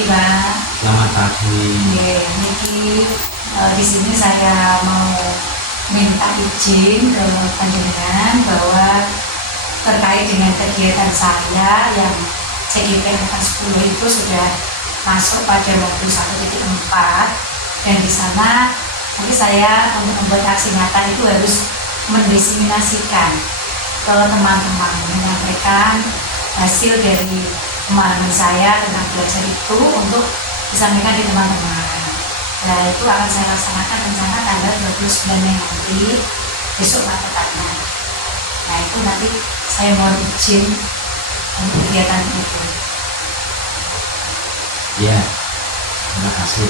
pagi, Pak. Selamat pagi. Niki di sini saya mau minta izin ke panjenengan bahwa terkait dengan kegiatan saya yang CGP angka 10 itu sudah masuk pada waktu 1.4, dan di sana nanti saya untuk membuat aksi nyata itu harus mendiseminasikan ke teman-teman, menyampaikan hasil dari pemahaman saya tentang belajar itu untuk disampaikan di teman-teman. Nah, itu akan saya laksanakan rencana tanggal 29 Mei nanti, besok lah tepatnya. Nah, itu nanti saya mohon izin untuk kegiatan itu. Ya, terima kasih.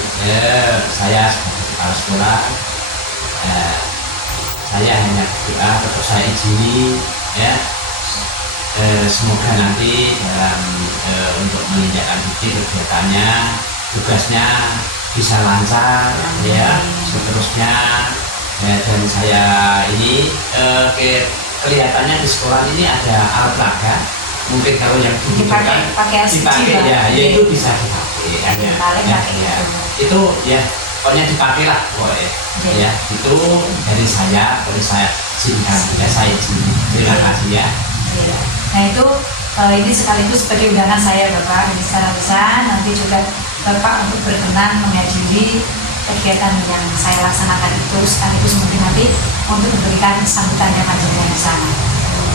Saya sebagai kepala sekolah, saya hanya berdoa untuk saya izini ya. Semoga nanti dalam untuk menginjakkan kegiatannya, tugasnya bisa lancar ya, seterusnya ya, dan saya ini kelihatannya di sekolah ini ada alat laga, mungkin kalau yang dibutuhkan dipakai ya, itu bisa dipakai ya. Itu ya pokoknya dipakai lah pokoknya ya. Itu dari saya izinkan ya, saya izin. Terima kasih ya. Nah, itu ini sekaligus sebagai undangan saya, Bapak, ini secara lisan. Nanti juga Bapak untuk berkenan menghadiri kegiatan yang saya laksanakan itu, sekaligus mungkin nanti untuk memberikan sambutannya panjenengan di sana,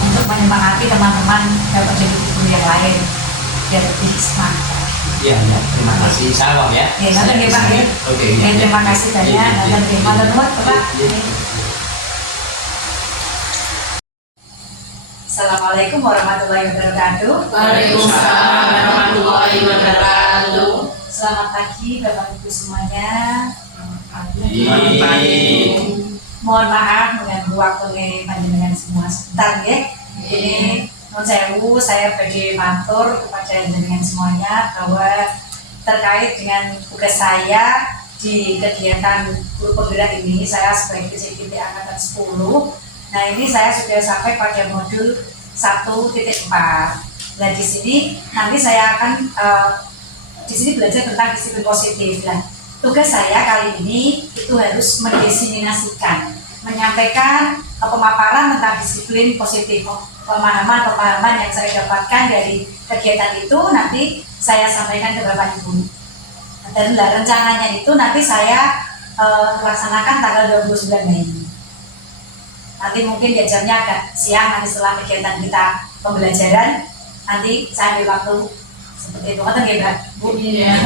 untuk menyemangati teman-teman dapat jadi guru yang lain biar lebih semangat. Ya, terima kasih. Salam ya. Nanti Pak ya. Oke, terima kasih banyak. Nanti terima kasih Bapak. Assalamualaikum warahmatullahi wabarakatuh. Waalaikumsalam warahmatullahi wabarakatuh. Selamat pagi Bapak Ibu semuanya. Selamat pagi. Mohon maaf mengganggu waktu panjenengan semua sebentar ya. Ini non sewu, saya bagi matur kepada panjenengan semuanya bahwa terkait dengan tugas saya di kegiatan guru penggerak ini, saya sebagai CGP angkatan 10. Nah, ini saya sudah sampai pada modul 1.4. Nah, di sini nanti saya akan di sini belajar tentang disiplin positif. Nah, tugas saya kali ini itu harus mendiseminasikan, menyampaikan pemaparan tentang disiplin positif, pemahaman yang saya dapatkan dari kegiatan itu nanti saya sampaikan ke Bapak Ibu. Dan rencananya itu nanti saya laksanakan tanggal 29 Mei. Nanti mungkin ya jamnya agak siang, nanti setelah kegiatan kita pembelajaran nanti saya ambil waktu seperti itu. Ngerti nggih, Mbak? Bu? Iya.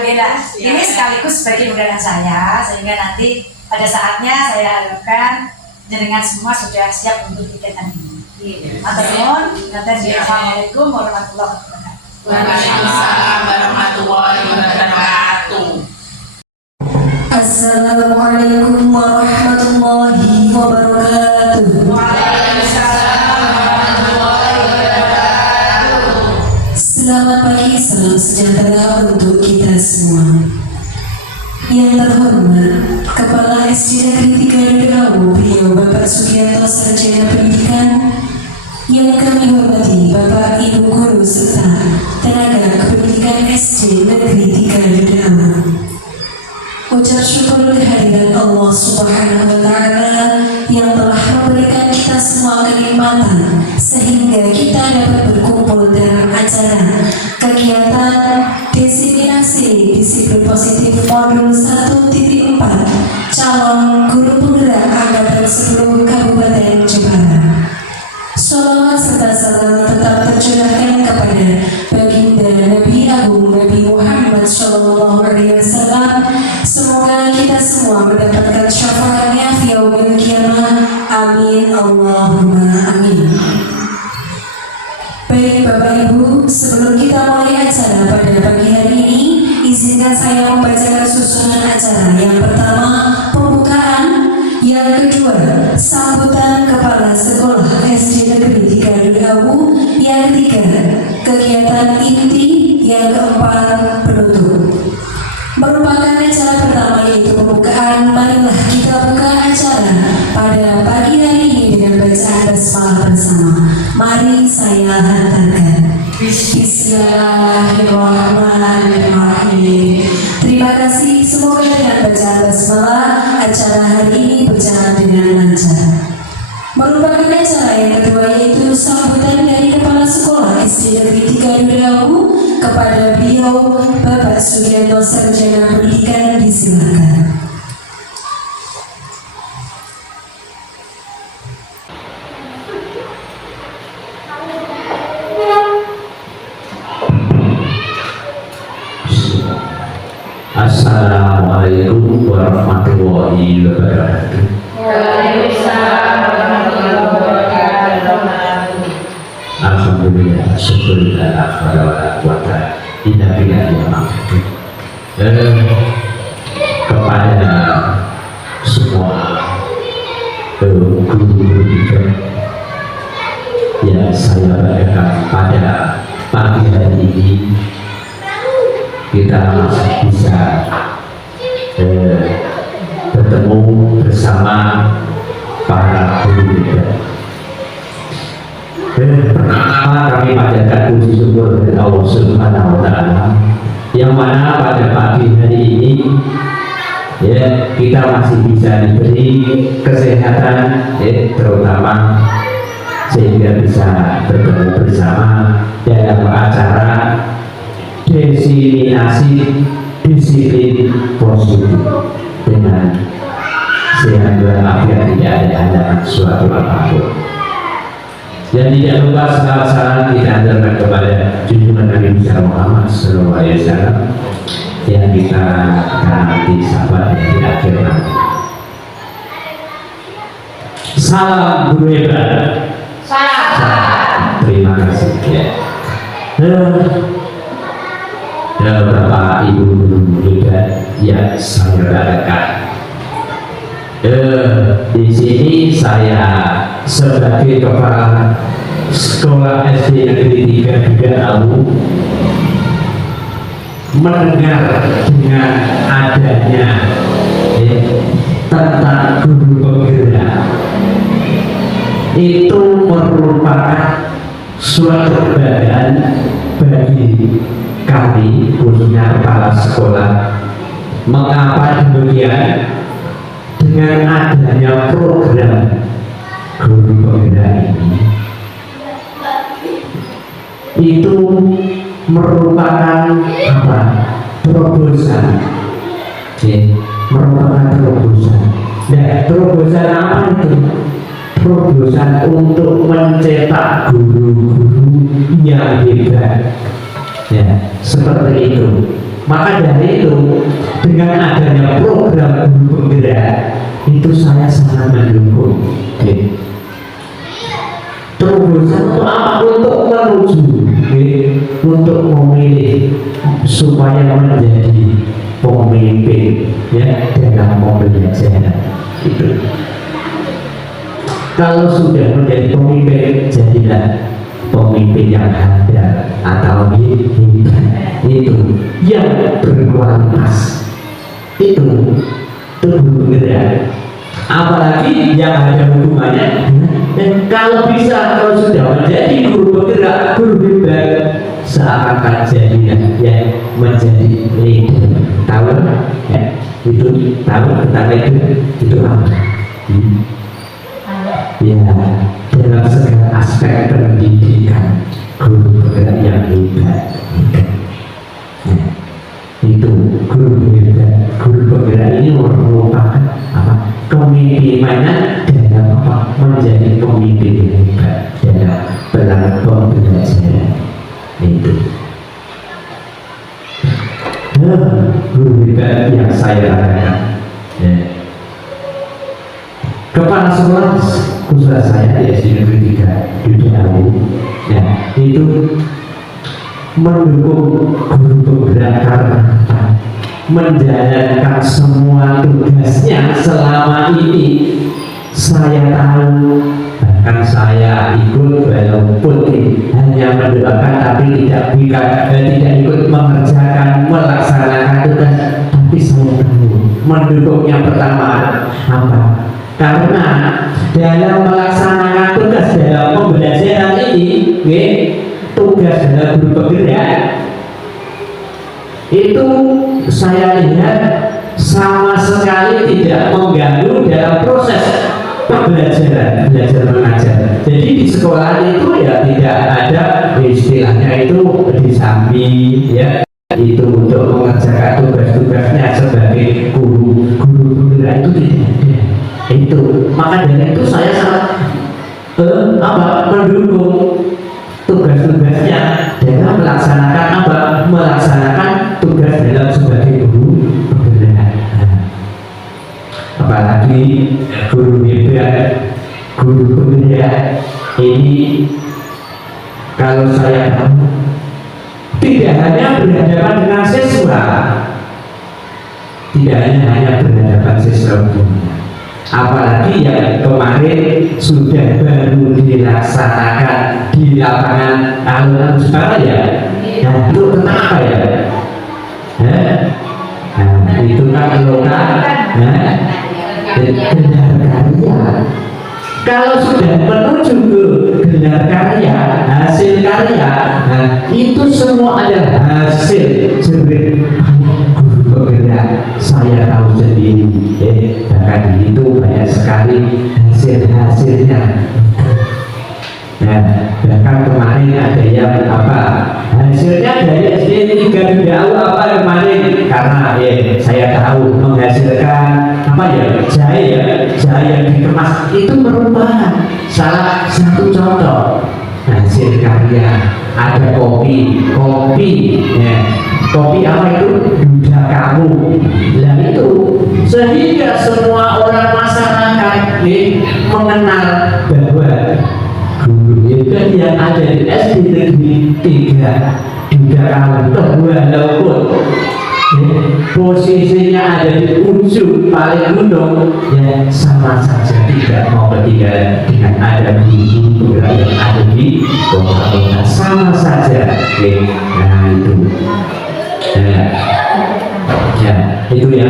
Beda. Ini sekaligus sebagai undangan saya, sehingga nanti pada saatnya saya harapkan jenengan semua sudah siap untuk kegiatan ini. Matur nuwun. Assalamualaikum warahmatullahi wabarakatuh. Waalaikumsalam warahmatullahi wabarakatuh. Assalamualaikum warahmatullahi wabarakatuh. Waalaikumsalam warahmatullahi wabarakatuh. Selamat pagi, salam sejahtera untuk kita semua. Yang terhormat Kepala SD Negeri 3 Derawu, beliau Bapak Sugianto Sarjana Pendidikan. Yang kami hormati Bapak Ibu Guru serta tenaga kependidikan SD Negeri 3 Derawu. Ucap syukur kehadiran Allah Subhanahu wa Ta'ala yang telah memberikan kita semua kenikmatan sehingga kita dapat berkumpul dalam acara kegiatan diseminasi disiplin positif modul 1.4 calon guru penggerak angkatan 10 Kabupaten Jepara. Sholawat serta salam tetap tercurahkan kepada baginda Nabi Agung Nabi Muhammad Sallallahu Alaihi Wasallam. Semoga kita semua mendapatkan syafaatnya fi yaumil qiyamah. Amin Allahumma amin. Baik Bapak Ibu, sebelum kita mulai acara pada pagi hari ini, izinkan saya membacakan susunan acara. Yang pertama, pembukaan. Yang kedua, sambutan Kepala Sekolah SD Negeri 3 Derawu. Yang ketiga, kegiatan inti. Yang keempat, penutup. Merupakan acara pertama yaitu pembukaan. Marilah kita buka acara pada pagi hari ini dengan bacaan basmalah bersama. Mari saya hantarkan. Bismillahirrahmanirrahim. Terima kasih. Semoga dengan bacaan basmalah acara hari ini berjalan dengan lancar. Merupakan acara yang kedua yaitu sambutan dari Kepala Sekolah SD Negeri 3 Dudawu kepada beliau Bapak Sugianto Sarjana Pendidikan, disilakan. Assalamualaikum warahmatullahi wabarakatuh. Waalaikumsalam warahmatullahi wabarakatuh. Alhamdulillah, syukurillah, wala quwata illa billah. Kepada semua guru-guru yang saya berikan pada pagi hari ini, kita masih bisa bertemu bersama para guru kita. Pertama kami panjatkan puji syukur kepada Allah Subhanahu wa Ta'ala, yang mana pada pagi hari ini ya kita masih bisa diberi kesehatan, terutama sehingga bisa bertemu bersama dalam acara desiminasi disiplin positif dengan sehat walafiat, tidak ada halangan suatu apapun. Dan tidak lupa salam kita antarkan kepada junjungan Nabi besar Muhammad SAW yang kita nanti sahabat di akhir nanti. Salam guru hebat. Salam. Terima kasih ya. Bapak Ibu guru hebat yang saya banggakan. Di sini saya sebagai kepala sekolah SD Negeri 3 Dudawu mendengar dengan adanya tentang guru penggerak, itu merupakan suatu kebanggaan bagi kami khususnya kepala sekolah. Mengapa demikian? Dengan adanya program guru penggerak ini, itu merupakan apa? Terobosan, merupakan terobosan. Nah, terobosan apa itu? Terobosan untuk mencetak guru-guru yang hebat, ya, seperti itu. Maka dari itu, dengan adanya program guru penggerak, itu saya sangat mendukung. Terobosan untuk apa? Untuk menuju, untuk memilih supaya menjadi pemimpin, ya, dalam pembelajaran itu. Kalau sudah menjadi pemimpin, jadilah pemimpin yang handal atau hebat, itu yang berkualitas, itu guru penggerak. Apalagi yang ada hukumannya. Dan kalau bisa, kalau sudah menjadi guru penggerak, guru hebat, seakan-akan jadinya yang menjadi leader. Tahu ya? Itu tahu tentang leader itu apa? Ya, dalam segala aspek pendidikan, guru penggerak yang hebat. Itu guru hebat, guru penggerak ini merupakan apa? Kepemimpinan dalam apa? Menjadi pemimpin yang hebat dalam pembelajaran itu. Guru hebat yang saya rasakan, ya. Kepala sekolah khusus saya di SD Negeri 3 Dudawu, ya, itu mendukung guru penggerak karena menjalankan semua tugasnya selama ini. Saya tahu, bahkan saya ikut walaupun hanya mendoakan tapi tidak ikut mengerjakan, melaksanakan tugas, tapi saya tahu mendukung yang pertama apa? Karena dalam melaksanakan tugas dalam pembelajaran ini, tugas dalam guru penggerak itu saya lihat sama sekali tidak mengganggu dalam proses pembelajaran, belajar mengajar. Jadi di sekolah itu ya tidak ada istilahnya itu disambi ya, itu untuk mengerjakan tugas-tugasnya sebagai guru penggerak itu tidak ada. Itu maka dari itu saya sangat mendukung tugas-tugasnya dalam melaksanakan tugas dalam sebagai guru penggerak. Apalagi guru hebat, guru penggerak ini kalau saya tahu tidak hanya berhadapan dengan siswa, tidak hanya berhadapan siswa, apalagi yang kemarin sudah baru dilaksanakan di lapangan alun-alun sekarang ya. Nah, itu tentang apa ya? Nah, itu kan lokal, gelar karya. Kalau sudah menuju ke gelar karya, hasil karya, nah, itu semua adalah hasil dari guru penggerak. Saya tahu sendiri, bahkan itu banyak sekali hasilnya. Nah, bahkan kemarin ada yang hasilnya dari SD 3 Dau kemarin, karena saya tahu menghasilkan jahe yang dikemas itu merupakan salah satu contoh hasil karya. Ada kopi apa itu duda kamu, dan itu sehingga semua orang masyarakat mengenal bahwa guru itu yang ada di SD Negeri 3 duda kamu walaupun posisinya ada di ujung paling gunung, ya sama saja tidak mau ketinggalan dengan ada guru yang ada di kota-kota, sama saja. Nah itu itu ya,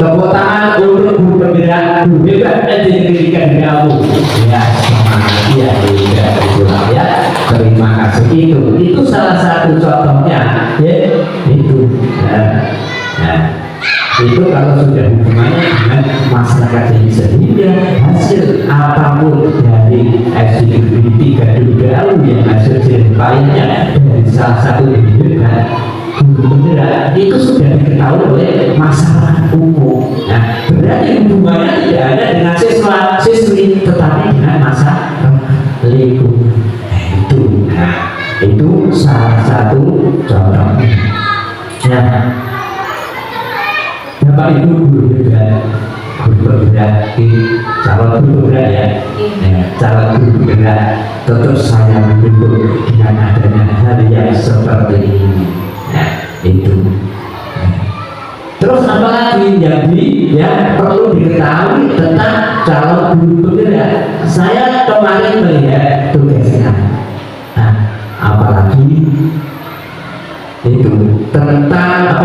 tepuk tangan untuk guru penggerak, guru hebat dan pendidikan kamu ya, semangat ya, ya, terima kasih. Itu salah satu contohnya ya, itu itu kalau sudah hubungannya dengan masyarakat jadi, sehingga hasil apapun dari SD 3 Dau yang hasil lainnya dari salah satu hebat guru penggerak itu sudah diketahui oleh masyarakat umum. Nah, berarti hubungannya tidak ada dengan siswi, tetapi dengan masyarakat lingkungan. Itu salah satu contohnya. Nah, Bapak Ibu guru penggerak, calon guru penggerak ya, calon guru penggerak, tetap saya mendukung dengan adanya hal yang seperti ini. Nah, itu. Terus apa lagi yang perlu diketahui tentang calon guru penggerak? Saya kemarin melihat tugasnya. Nah, apalagi itu tentang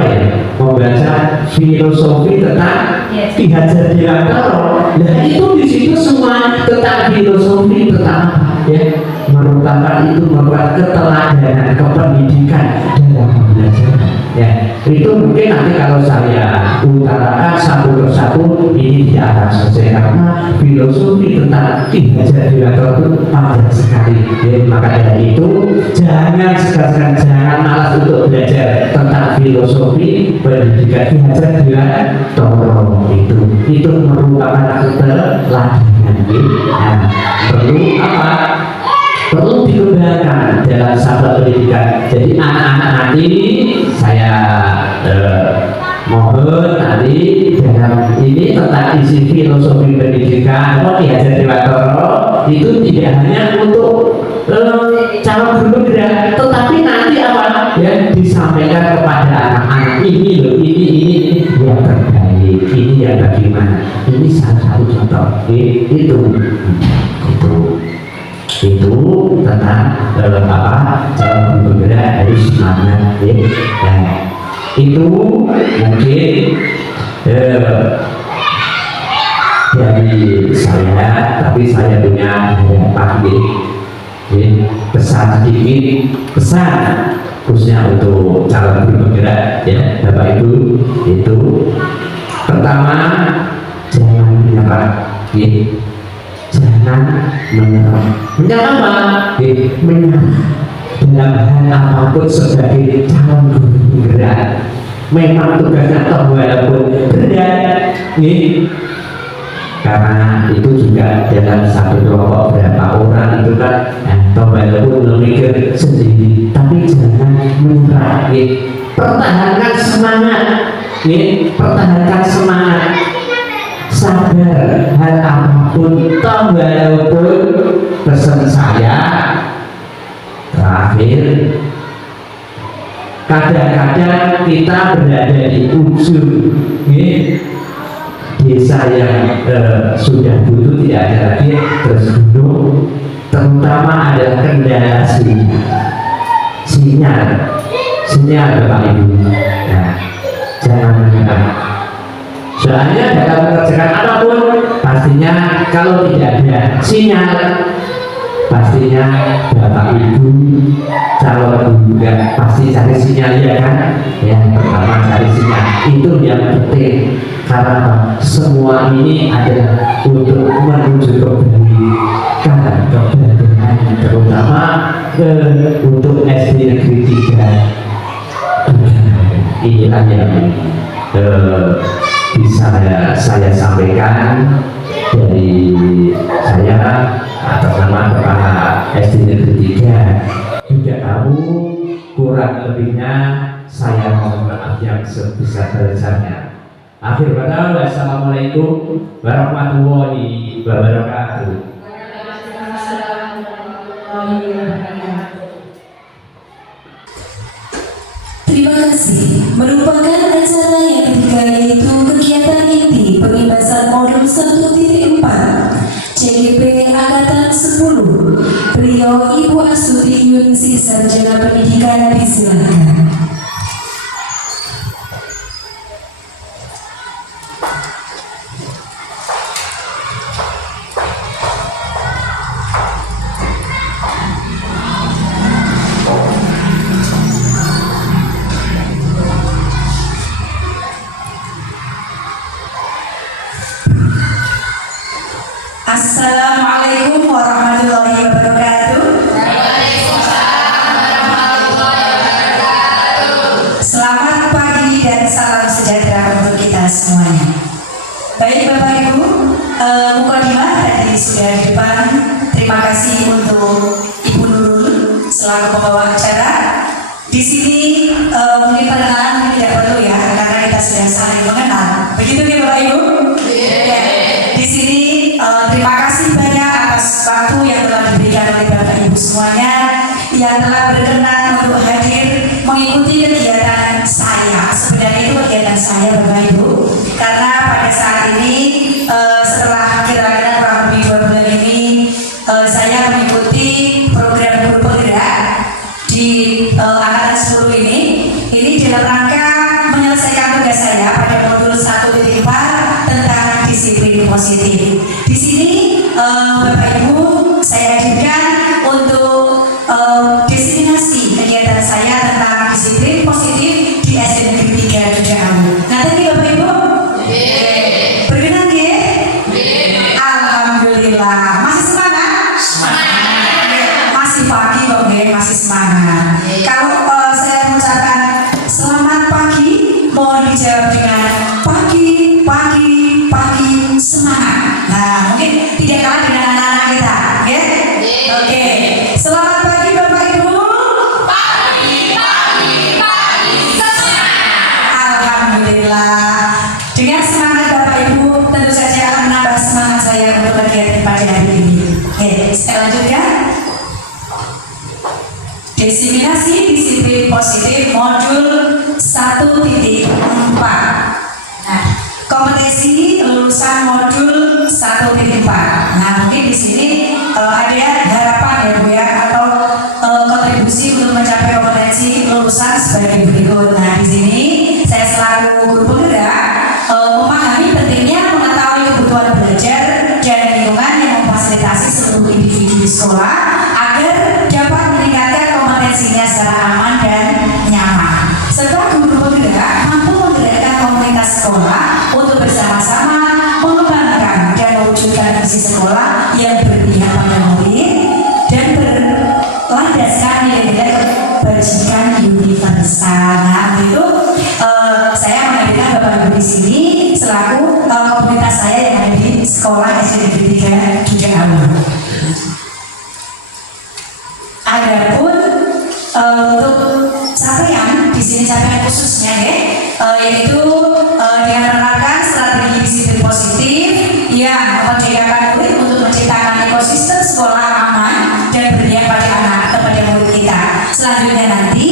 membaca filosofi tentang Ki Hajar Dewantara. Nah, itu di situ semua tentang filosofi, tentang merupakan keteladanan kependidikan dalam belajar. Ya, itu mungkin nanti kalau saya utarakan satu persatu ini tidak akan selesai, karena filosofi tentang Ki Hajar Dewantara itu panjang sekali. Maka dari itu jangan malas untuk belajar tentang filosofi pendidikan Ki Hajar Dewantara. Itu merupakan keteladanan. Nah, perlu dikembangkan dalam sahabat pendidikan. Jadi anak-anak nanti saya mohon nanti dalam ini tentang isi filosofi pendidikan Ki Hajar Dewantara itu tidak hanya untuk calon guru penggerak, tetapi nanti disampaikan kepada anak-anak ini loh, ini yang terbaik, ini yang bagaimana, ini salah satu contoh. Itu tentang calon guru penggerak harus semangat ya. Nah, itu mungkin dari saya, tapi saya punya harapan Ini pesan sedikit, pesan khususnya untuk calon guru penggerak ya Bapak Ibu, itu pertama jangan menyerah, ya. Jangan menyerah. Menyerah apa? Menyerah dalam hal apapun sebagai calon guru penggerak. Memang tugasnya toh walaupun berat, nih. Karena itu juga dalam satu kelompok berapa orang itu kan toh walaupun memikir sendiri, tapi jangan menyerah, nih. Pertahankan semangat, nih. Pertahankan semangat. Sabar hal apapun toh walaupun pesan saya terakhir, kadang-kadang kita berada di ujung desa yang sudah butuh tidak ada lagi terus gunung, terutama ada kendala sinyal Bapak Ibu. Nah, jangan menyerah. Soalnya dalam mengerjakan apapun pastinya kalau tidak ada sinyal, pastinya Bapak Ibu calon juga pasti cari sinyal, ya kan? Yang pertama cari sinyal itu yang penting, karena semua ini adalah untuk menuju kebaikan, terutama untuk SD Negeri 3. Inilah yang bisa saya sampaikan dari saya atas nama kepala SD Negeri 3. Tidak tahu, kurang lebihnya saya mohon maaf yang sebesar-besarnya. Akhir kata, wassalamualaikum warahmatullahi wabarakatuh. Terima kasih. Merupakan acara yang ketiga, yaitu kegiatan inti pembebasan modul 1.4 CGP Angkatan 10. Beliau Ibu Astuti Yuningsih, Sarjana Pendidikan, disilakan. Assalamualaikum warahmatullahi wabarakatuh. Selamat pagi dan salam sejahtera untuk kita semuanya. Baik Bapak Ibu, mukadimah tadi sudah di depan. Terima kasih untuk Ibu Nurul selaku pembawa acara. Di sini mungkin perkenalan tidak perlu ya, karena kita sudah saling mengenal. Begitu ya Bapak Ibu? Di sini terima kasih banyak atas waktu yang telah diberikan oleh Bapak Ibu semuanya yang telah berkenan untuk hadir mengikuti kegiatan saya. Sebenarnya itu kegiatan saya Bapak Ibu, karena pada saat ini setelah kira-kira kurang lebih 2 bulan ini saya mengikuti program guru penggerak di Angkatan 10 ini dalam rangka menyelesaikan tugas saya pada modul 1.4 tentang disiplin positif. Di sini Bapak Ibu saya hadirkan untuk destinasi kegiatan saya tentang disiplin positif di SD Negeri 3 Jugaan. Nanti Bapak Ibu berkenan ya? Alhamdulillah. Masih semangat? Masih pagi kok ya, masih semangat. Kalau saya mengucapkan selamat pagi, mohon dijawab dengan pagi, semangat. Nah, mungkin tidak kalah dengan anak-anak kita, ya? Oke. Selamat pagi Bapak Ibu. Semangat. Alhamdulillah. Dengan semangat Bapak Ibu, tentu saja akan menambah semangat saya untuk kegiatan pada hari ini. Oke, saya lanjutkan. Diseminasi disiplin positif modul 1.4. Nah, kompetensi lulusan modul 1.4. Nah, mungkin di sini ada harapan ya Bu ya, atau kontribusi untuk mencapai kompetensi lulusan sebagai berikut. Nah, di sini saya selaku guru penggerak memahami pentingnya mengetahui kebutuhan belajar dan lingkungan yang memfasilitasi seluruh individu di sekolah agar agar dapat meningkatkan kompetensinya secara aman dan nyaman. Serta guru penggerak mampu menggerakkan komunitas sekolah untuk bersama-sama mengembangkan dan mewujudkan visi sekolah yang berpihak pada murid dan berlandaskan nilai-nilai kebajikan universal. Nah, itu saya menghadirkan Bapak Ibu di sini selaku komunitas saya yang ada di sekolah SD Negeri 3 Duda Awu. Adapun untuk capaian di sini capaian khususnya yaitu dengan menerapkan strategi disiplin positif yang memerdekakan murid untuk menciptakan ekosistem sekolah aman dan berpihak pada anak atau pada murid kita. Selanjutnya nanti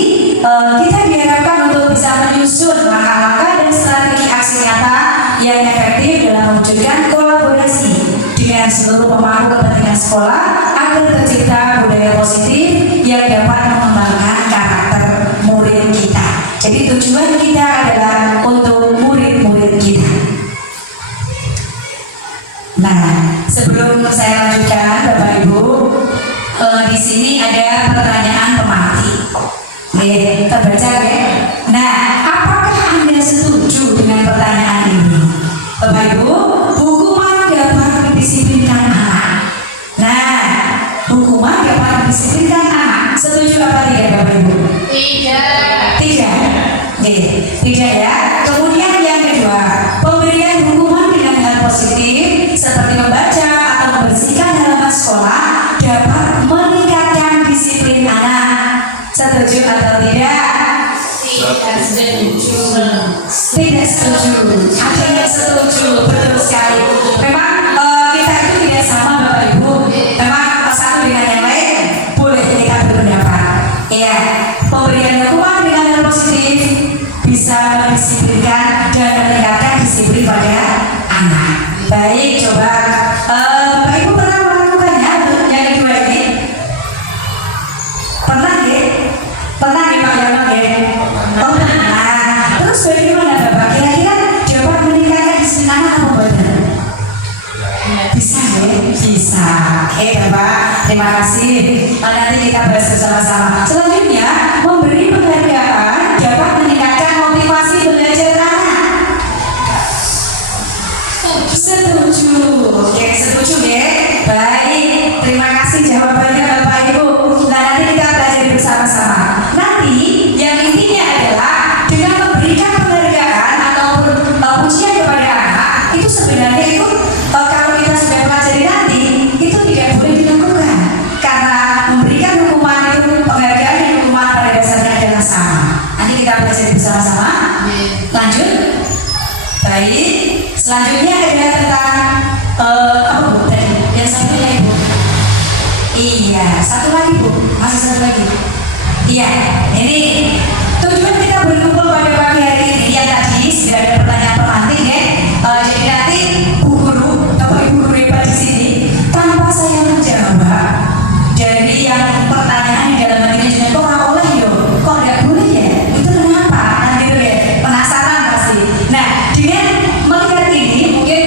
kita diharapkan untuk bisa menyusun langkah-langkah dan strategi aksi nyata yang efektif dalam mewujudkan kolaborasi dengan seluruh pemangku kepentingan sekolah agar tercipta budaya positif yang dapat mengembangkan karakter murid kita. Jadi tujuan kita adalah untuk murid-murid kita. Nah, sebelum saya lanjutkan Bapak Ibu, di sini ada pertanyaan pemantik. Terbaca ya. Nah, apakah Anda setuju dengan pertanyaan ini? Bapak Ibu, hukuman dapat mendisiplinkan anak. Nah, hukuman dapat mendisiplinkan anak. Setuju apa tidak Bapak Ibu? Tidak. Tidak. Tidak ya. Kemudian yang kedua, pemberian hukuman dengan hal positif seperti membaca atau membersihkan halaman sekolah dapat meningkatkan disiplin anak. Setuju atau tidak? Tidak setuju. Tidak setuju. Ada yang setuju, betul sekali. Memang kita itu tidak sama Bapak Ibu. Memang satu dengan yang lain boleh kita berpendapat. Ya, pemberian hukuman dengan hal positif bisa mendisiplinkan dan meningkatkan disiplin pada anak. Baik, coba Bapak Ibu pernah melakukannya yang kedua ini? Pernah ya? Pernah ya Pak Yono ya? Oh pernah. Terus bagaimana Bapak? Kira-kira dapat meningkatkan disiplin anak apa benar? Bisa ya? Bisa. Oke Bapak, terima kasih. Nanti kita bahas bersama-sama. Selanjutnya, memberi penghargaan dapat meningkatkan motivasi belajar anak. Setuju. Oke, setuju ya. Baik, terima kasih jawabannya Bapak Ibu. Nah, nanti kita belajar bersama-sama. Nanti yang intinya adalah dengan memberikan penghargaan ataupun pujian kepada anak itu sebenarnya itu kalau kita sudah pelajari nanti itu tidak boleh dilakukan karena memberikan hukuman itu penghargaan dan hukuman pada dasarnya adalah sama. Nanti kita belajar bersama-sama. Lanjut. Baik. Selanjutnya ada tentang apa Bu? Tadi yang satunya Ibu. Iya, satu lagi Bu. Masih satu lagi. Iya, ini tujuan kita berkumpul pada pagi hari ini yang tadi sudah ada pertanyaan pemantik ya. Jadi nanti Bu Guru atau Ibu Guru hebat di sini tanpa saya menjawab dari yang pertanyaan di dalam hatinya cuma kok nggak boleh yo, kok nggak boleh ya? Itu kenapa? Nanti tuh ya penasaran pasti. Nah, dengan melihat ini mungkin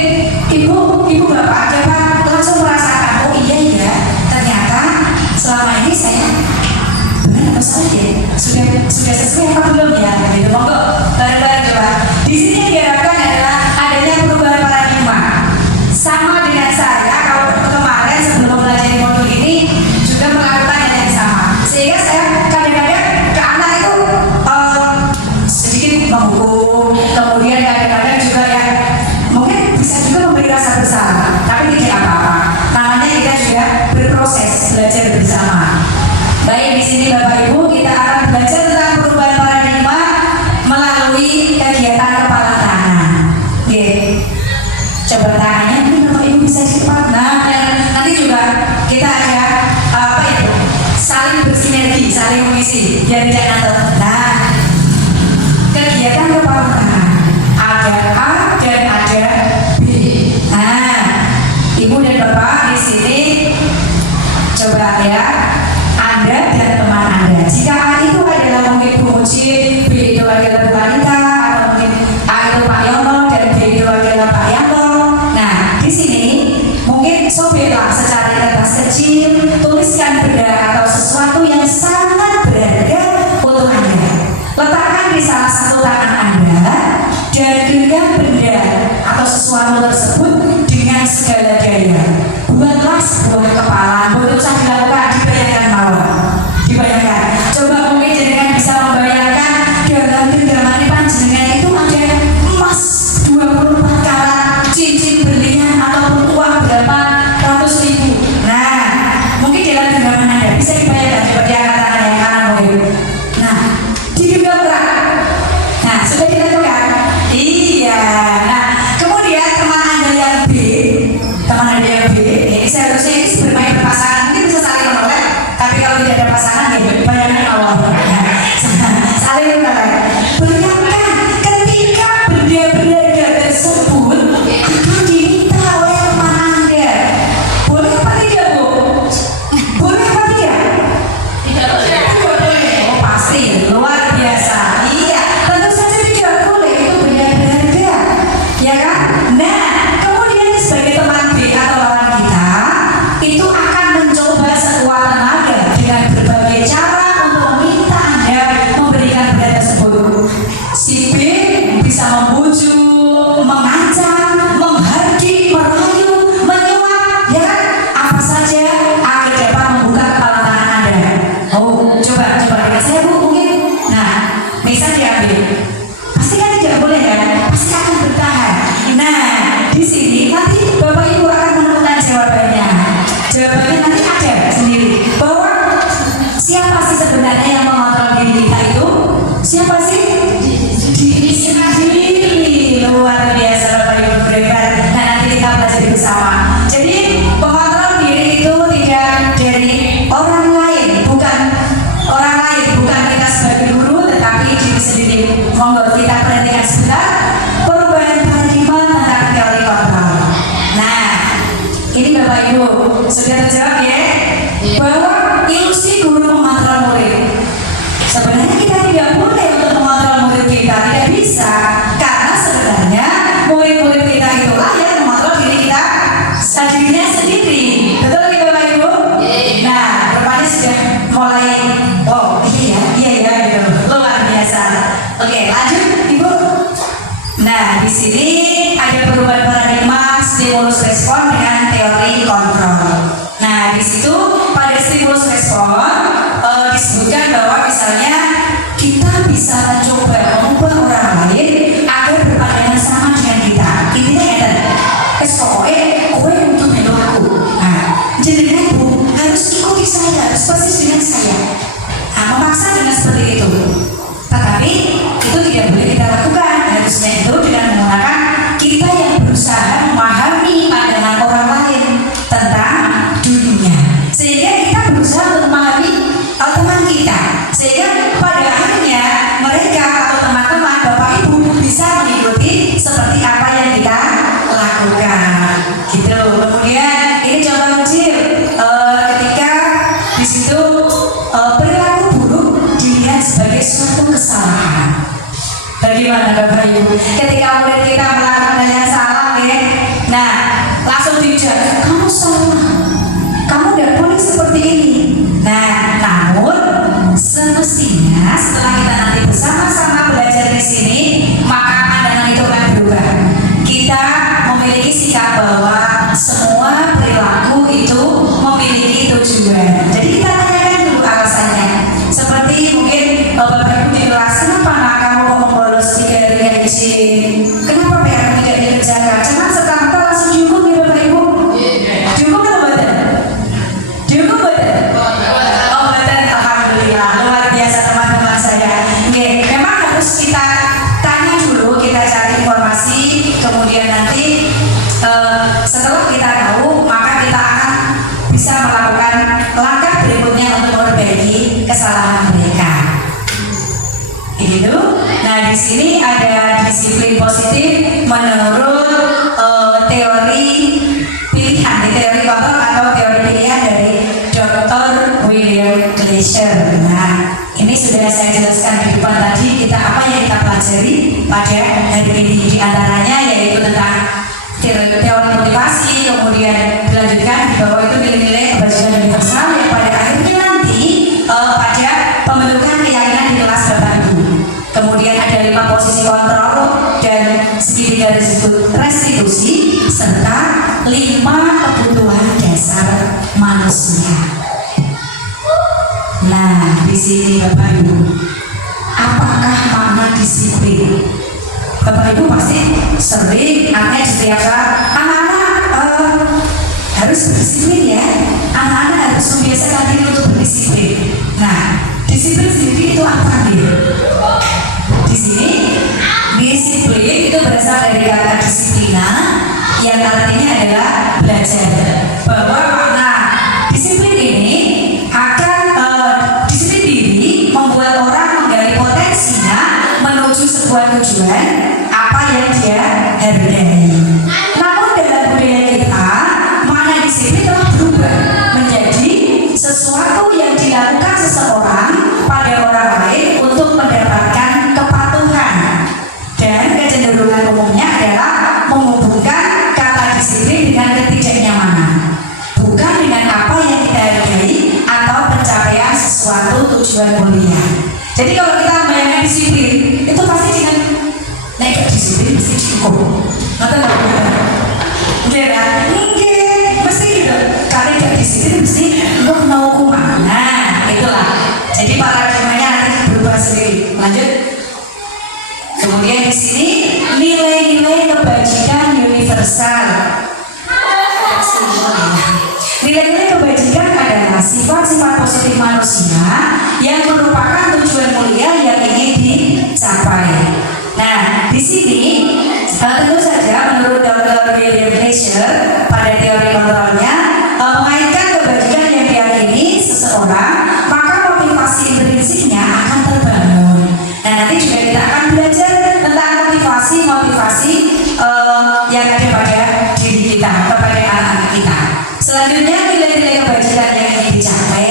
ibu bapak dapat langsung merasakan oh iya ya ternyata selama ini saya benar apa salah ya sudah sesuai apa belum ya gitu. Monggo bareng-bareng coba. Di sini yang diharapkan adalah adanya perubahan paradigma. Sama dengan saya kalau kemarin sebelum mempelajari modul ini juga melakukan yang sama. Sehingga saya kadang-kadang ke anak itu sedikit menghukum, kemudian kadang-kadang juga ya mungkin bisa juga memberi rasa bersalah, tapi tidak apa-apa. Namanya kita juga berproses belajar bersama. Baik, di sini Bapak Ibu kita akan belajar tentang perubahan paradigma melalui kegiatan kepala tangan. Oke, coba tangannya mungkin Bapak Ibu bisa cepat. Nah, dan nanti juga kita ada apa ya? Saling bersinergi, saling mengisi, biar tidak nonton. Nah, kegiatan kepala tangan ada A dan ada B. Nah, Ibu dan Bapak di sini coba ya, Anda dan teman Anda. Jika A itu adalah mungkin Bu Muji, B itu adalah Bu Anita, atau mungkin A itu Pak Yono dan B itu adalah Pak Yanto. Nah, di sini mungkin sobeklah secari kertas kecil, tuliskan benda atau sendiri bahwa siapa sih sebenarnya yang mengontrol diri kita itu? Siapa sih? Diri sendiri. Luar biasa Bapak Ibu Berdebat. Nah nanti kita belajar bersama. Jadi pengontrol diri itu tidak dari orang lain, bukan kita sebagai guru, tetapi diri sendiri. Monggo kita perhatikan sebentar perubahan paradigma tentang teori kontrol. Nah, ini Bapak Ibu sudah terjawab ya bahwa ilusi guru mengontrol murid. Sebenarnya kita tidak boleh untuk mengontrol murid kita, tidak bisa, karena sebenarnya murid-murid kita itulah yang mengontrol diri kita sendiri. Betul ya Bapak Ibu? Nah, rupanya sudah mulai, oh iya gitu, luar biasa. Oke, lanjut Ibu. Nah, di sini ada perubahan paradigma stimulus respon dengan teori kontrol. Nah, di situ pada stimulus respon disebutkan bahwa misalnya kita bisa mencoba mengubah orang lain agar berpandangan sama dengan kita. Intinya ya, pokoknya kowe untuk melu aku. Nah, jenengan Bu harus ikuti saya, harus persis dengan saya. Nah, memaksa dengan seperti itu. Tetapi itu tidak boleh kita lakukan. Harusnya itu dengan menggunakan kita yang berusaha memahami pandangan orang lain tentang dunia, sehingga kita berusaha untuk memahami teman kita, sehingga pada akhirnya mereka atau teman-teman Bapak Ibu bisa mengikuti seperti apa yang kita lakukan gitu. Kemudian ini contoh kecil ketika di situ perilaku buruk dilihat sebagai suatu kesalahan. Bagaimana Bapak Ibu? Ketika murid kita melakukan hal yang salah, ya, nah langsung diujar, kamu salah, kamu tidak boleh seperti ini. Nah, namun semestinya setelah kita nanti bersama-sama belajar di sini, maka pandangan itu akan berubah. Kita memiliki sikap bahwa semua perilaku itu memiliki tujuan. Jadi kita tanyakan dulu alasannya. Seperti mungkin Bapak Ibu di kelas, kenapa nak kamu mau membolos 3 hari izin? Kenapa PR tidak dikerjakan? Jangan serta-merta langsung dihukum ya Bapak Ibu. Dihukum atau betul? Dihukum betul? Oh betul, alhamdulillah, luar biasa teman-teman saya. Oke, memang harus kita tanya dulu, kita cari informasi, kemudian nanti setelah kita tahu, maka kita akan bisa melakukan langkah berikutnya untuk memperbaiki kesalahan mereka. Gitu. Nah, di sini ada disiplin positif menurut teori pilihan, teori kontrol atau teori pilihan dari Dr. William Glasser. Nah, ini sudah saya jelaskan di depan tadi kita apa yang kita pelajari pada hari ini, di antaranya yaitu tentang teori motivasi, kemudian dilanjutkan di bawah itu nilai-nilai kebajikan universal yang pada akhirnya nanti pada pembentukan keyakinan di kelas Bapak Ibu. Kemudian ada 5 posisi kontrol dan segitiga restitusi serta 5 kebutuhan dasar manusia. Nah, di sini Bapak Ibu, apakah makna disiplin? Bapak Ibu pasti sering aneh setiap saat anak-anak harus berdisiplin ya, anak-anak harus membiasakan diri untuk berdisiplin. Nah, disiplin sendiri itu apa nih? Di sini disiplin itu berasal dari kata disiplina yang artinya adalah belajar. Bahwa makna disiplin ini akan disiplin diri membuat orang menggali potensinya menuju sebuah tujuan apa yang dia hargai. Namun dalam budaya kita, makna disiplin telah berubah menjadi sesuatu yang dilakukan seseorang pada orang lain untuk mendapatkan kepatuhan, dan kecenderungan umumnya adalah menghubungkan kata disiplin dengan ketidaknyamanan, bukan dengan apa yang kita hargai atau pencapaian sesuatu tujuan mulia. Jadi kalau kita membayangkan disiplin, itu pasti dengan naik disiplin mesti dihukum. Ngerti nggak? Enggak kan? Enggak, mesti gitu. Kalau tidak disiplin mesti nggak kena hukuman. Nah, itulah. Jadi paradigmanya nanti berubah sendiri. Lanjut. Kemudian di sini nilai-nilai kebajikan universal. Nilai-nilai kebajikan adalah sifat yang merupakan tujuan mulia yang ingin dicapai. Nah, di sini tentu saja menurut Dr. William Glaser pada teori kontrolnya mengaitkan kebajikan yang diyakini seseorang, maka motivasi intrinsiknya akan terbangun. Nah, nanti juga kita akan belajar tentang motivasi yang ada pada diri kita, kepada anak-anak kita. Selanjutnya, nilai-nilai kebajikan yang ingin dicapai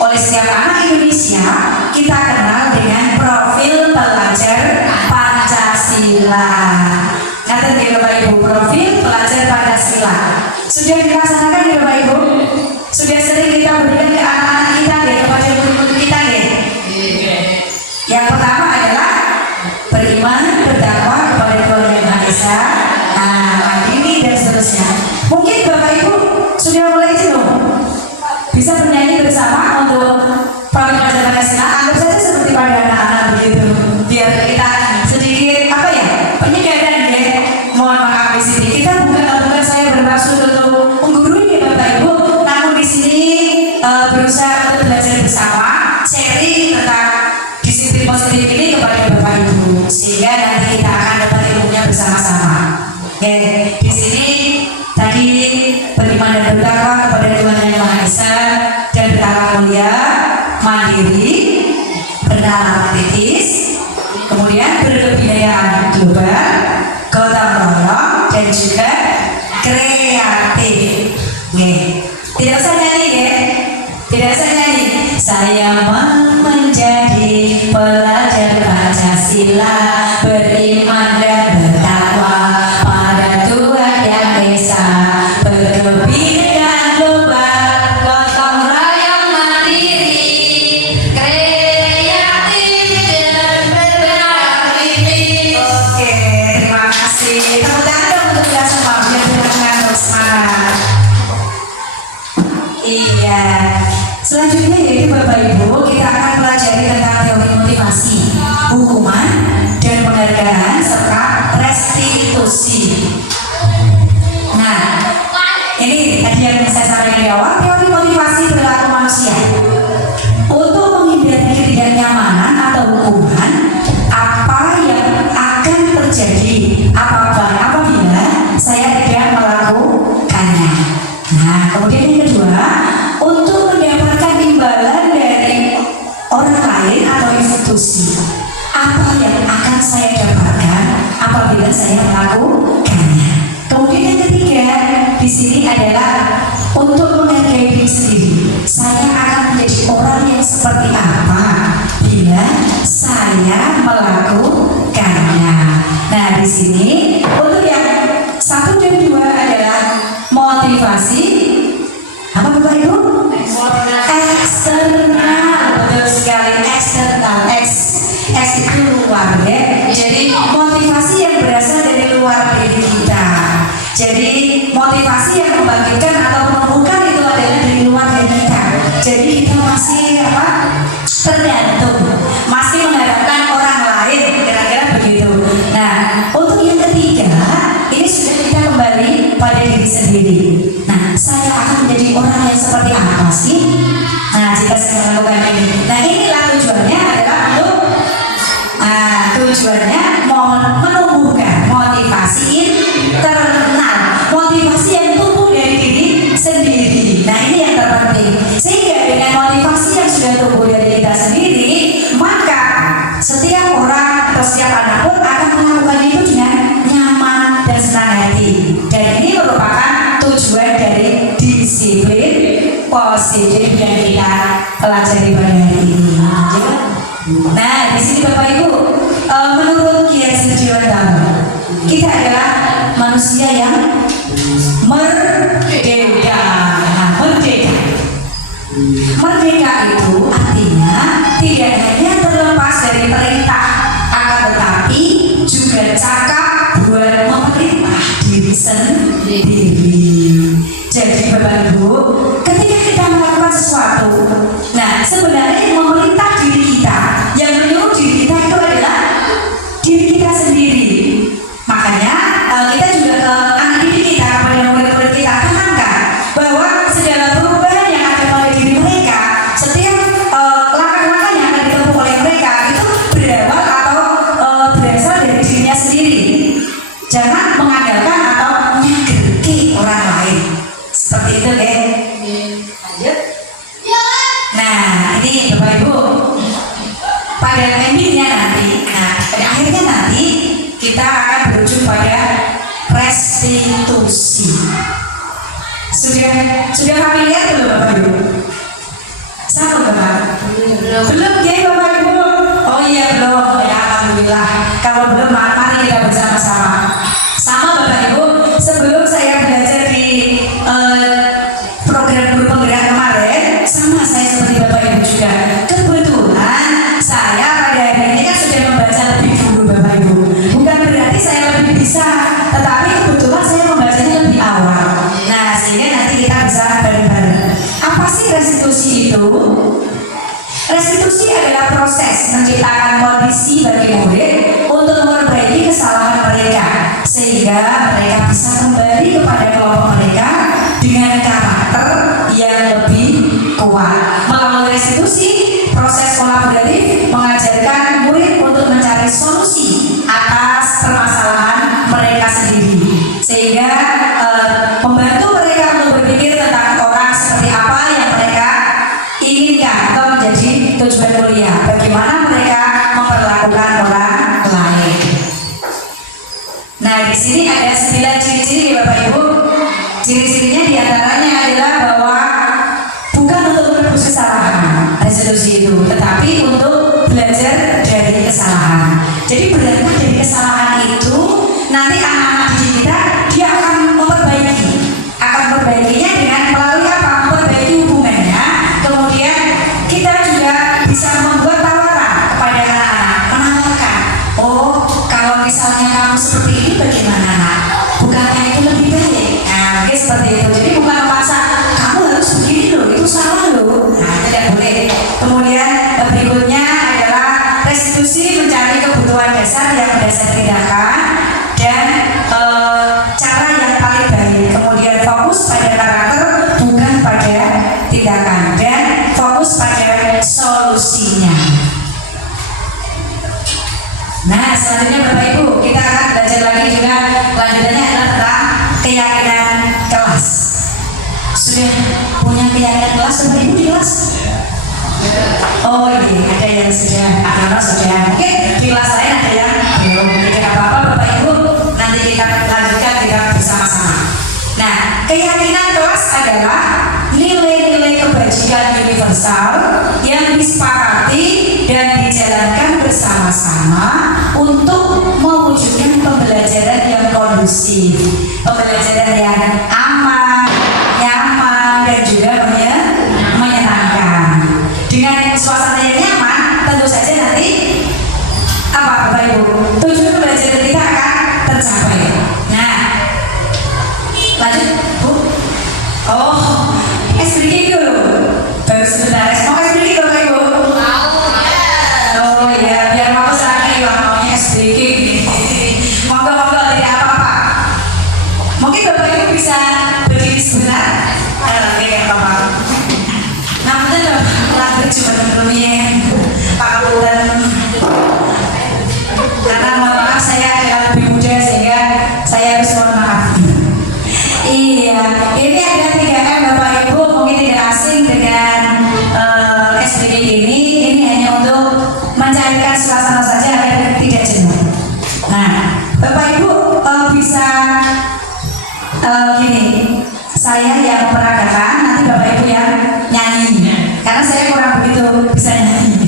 oleh setiap anak Indonesia kita kenal dengan profil pelajar Pancasila. Nanti di Bapak Ibu, profil pelajar Pancasila sudah dilaksanakan ya Bapak Ibu? Sudah sering kita berikan ke anak-anak kita ya, kepada guru-guru kita ya? Yang pertama adalah beriman, bertakwa kepada Tuhan Yang Maha Esa, mandiri dan seterusnya. Mungkin Bapak Ibu sudah mulai belum? Bisa bernyanyi bersama untuk profil pelajar Pancasila. Anggap saja seperti pada anak-anak begitu, biar kita sedikit penyegaran ya. Mohon maaf di sini kita bukan saya bermaksud untuk menggurui ya Bapak Ibu, namun di sini berusaha untuk belajar bersama, sharing tentang disiplin positif ini kepada Bapak Ibu, sehingga nanti kita akan dapat ilmunya bersama-sama. Oke, di sini tadi beriman dan bertakwa kepada Tuhan Yang Maha Esa dan bertakwa mulia, mandiri, bernalar kritis, kemudian berkebudayaan global, gotong royong, dan juga kreatif. Tidak usah nyanyi ya, tidak usah nyanyi. Saya mau menjadi pelajar Pancasila, beriman dan bertakwa pada Tuhan Yang Esa, berkebudayaan global, gotong royong, mandiri, Kreatif dan berkreatif. Oke, terima kasih. Tepuk tangan dong untuk kita semua biar kita mengantuk semangat. Iya. Selanjutnya yaitu Bapak Ibu, kita akan pelajari tentang teori motivasi, hukuman, dan penghargaan serta restitusi. Nah, ini tadi yang saya sampaikan di awal, teori motivasi perilaku manusia. Untuk menghindari ketidaknyamanan atau hukuman, apa yang akan terjadi apabila saya tidak melakukannya. Nah, kemudian yang kedua, untuk mendapatkan imbalan dari orang lain atau institusi, apa yang akan saya dapatkan apabila saya melakukannya. Kemudian yang ketiga di sini adalah untuk menghargai diri sendiri. Saya akan menjadi orang yang seperti apa bila saya melakukannya. Nah, di sini untuk yang 1 dan 2 adalah motivasi apa Bapak Ibu? Eksternal, betul sekali, eksternal. X itu luar ya. Jadi motivasi yang berasal dari luar diri kita. Jadi motivasi yang membangkitkan atau menumbuhkan itu adalah dari luar diri kita. Jadi kita masih tergantung, masih mengharapkan orang lain, kira-kira begitu. Nah, untuk yang ketiga, ini sudah kita kembali pada diri sendiri. Nah, saya akan menjadi orang yang seperti apa sih? Nah, jika saya melakukan ini. Nah, inilah tujuannya adalah untuk tujuannya menumbuhkan motivasi internal, motivasi yang tumbuh dari diri sendiri. Nah, ini yang terpenting. Sehingga dengan motivasi yang sudah tumbuh dari kita sendiri, maka setiap orang atau setiap anak pun akan melakukan itu dengan nyaman dan senang hati. Dan ini merupakan tujuan dari disiplin positif yang kita pelajari pada hari ini. Nah, di sini Bapak Ibu, menurut Kiai Sujiwandono, kita adalah manusia yang merdeka. Nah, merdeka. Merdeka itu artinya tidak hanya terlepas dari perintah, akan tetapi juga cakap buat memerintah diri sendiri. Jadi Bapak Ibu, ketika kita melakukan sesuatu, nah sebenarnya yang memerintah diri kita, yang menyuruh diri kita itu adalah diri kita sendiri. Makanya kita juga ke anak didik kita, kepada murid-murid kita tanamkan bahwa segala perubahan yang ada pada diri mereka, setiap langkah-langkah ini Bapak Ibu, pada endingnya nanti, nah pada akhirnya nanti kita akan berujung pada restitusi. Sudah familiar belum Bapak Ibu? Sama Bapak? Belum ya Bapak Ibu? Oh iya belum, ya alhamdulillah. Kalau belum mari kita bersama-sama. Sama Bapak Ibu, sebelum saya belajar di program guru penggerak kemarin, sama saya seperti Bapak Ibu juga. Kebetulan saya pada hari ini kan sudah membaca lebih dulu Bapak Ibu. Bukan berarti saya lebih bisa, tetapi kebetulan saya membacanya lebih awal. Nah sehingga nanti kita bisa bareng-bareng. Apa sih restitusi itu? Restitusi adalah proses menciptakan kondisi bagi murid untuk memperbaiki kesalahan mereka sehingga mereka bisa kembali kepada kelompok mereka dengan karakter yang lebih kuat. Melalui restitusi, proses kolaboratif mengajarkan murid untuk mencari solusi atas permasalahan mereka sendiri sehingga membantu mereka untuk berpikir tentang orang seperti apa yang mereka inginkan atau menjadi tujuan mulia, bagaimana mereka memperlakukan orang lain. Nah di sini ada 9 ciri-ciri Bapak Ibu. Ciri-cirinya diantaranya adalah bahwa bukan untuk menebus kesalahan restitusi itu, tetapi untuk belajar dari kesalahan. Jadi belajar dari kesalahan itu nanti anak-anak didik kita dia akan memperbaikinya dengan melalui apa? Memperbaiki hubungannya. Kemudian kita juga bisa membuat tawaran kepada anak-anak, menawarkan, oh kalau misalnya kamu seperti ini bagaimana nak? Bukankah itu lebih baik? Nah mungkin seperti itu. Jadi bukan memaksa kamu harus begini loh, itu salah loh. Nah tidak boleh. Kemudian berikutnya adalah restitusi mencari kebutuhan dasar yang mendasar tindakan dan cara yang paling baik. Kemudian fokus pada karakter bukan pada tindakan dan fokus pada solusinya. Nah selanjutnya Bapak Ibu kita akan belajar lagi juga lanjutannya adalah tentang keyakinan kelas. Sudah punya keyakinan kelas Bapak Ibu di kelas? Oh iya ada yang sudah, ada sudah. Oke di kelas lain ada yang belum. Tidak apa-apa Bapak Ibu, nanti kita lanjutkan kita bersama-sama. Nah keyakinan kelas adalah nilai-nilai kebajikan universal yang disepakati dan dijalankan bersama-sama untuk mewujudkan pembelajaran yang kondusif, pembelajaran yang aman, nyaman, dan juga menyenangkan. Dengan suasana yang nyaman, tentu saja nanti apa Bapak Ibu? Tujuan pembelajaran kita akan tercapai. Nah, lanjut Bu. Oh, explain dulu. Baru sebentar, mau explain Bapak Ibu? Oh iya, biar mau lagi lah maunya explain. Monggo tidak apa-apa. Mungkin Bapak Ibu bisa berdiri sebentar. Oke ya Bapak. Namun lagu cuma lumayan Pak Bulan. Karena mohon maaf saya adalah lebih muda sehingga saya harus mohon maaf. Iya, ini ada 3M Bapak Ibu mungkin tidak asing dengan SPG ini. Ini hanya untuk mencairkan suasana saja agar tidak jenuh. Nah, Bapak Ibu bisa gini, saya yang memperagakan, nanti Bapak Ibu yang nyanyi. Karena saya kurang begitu bisa nyanyi.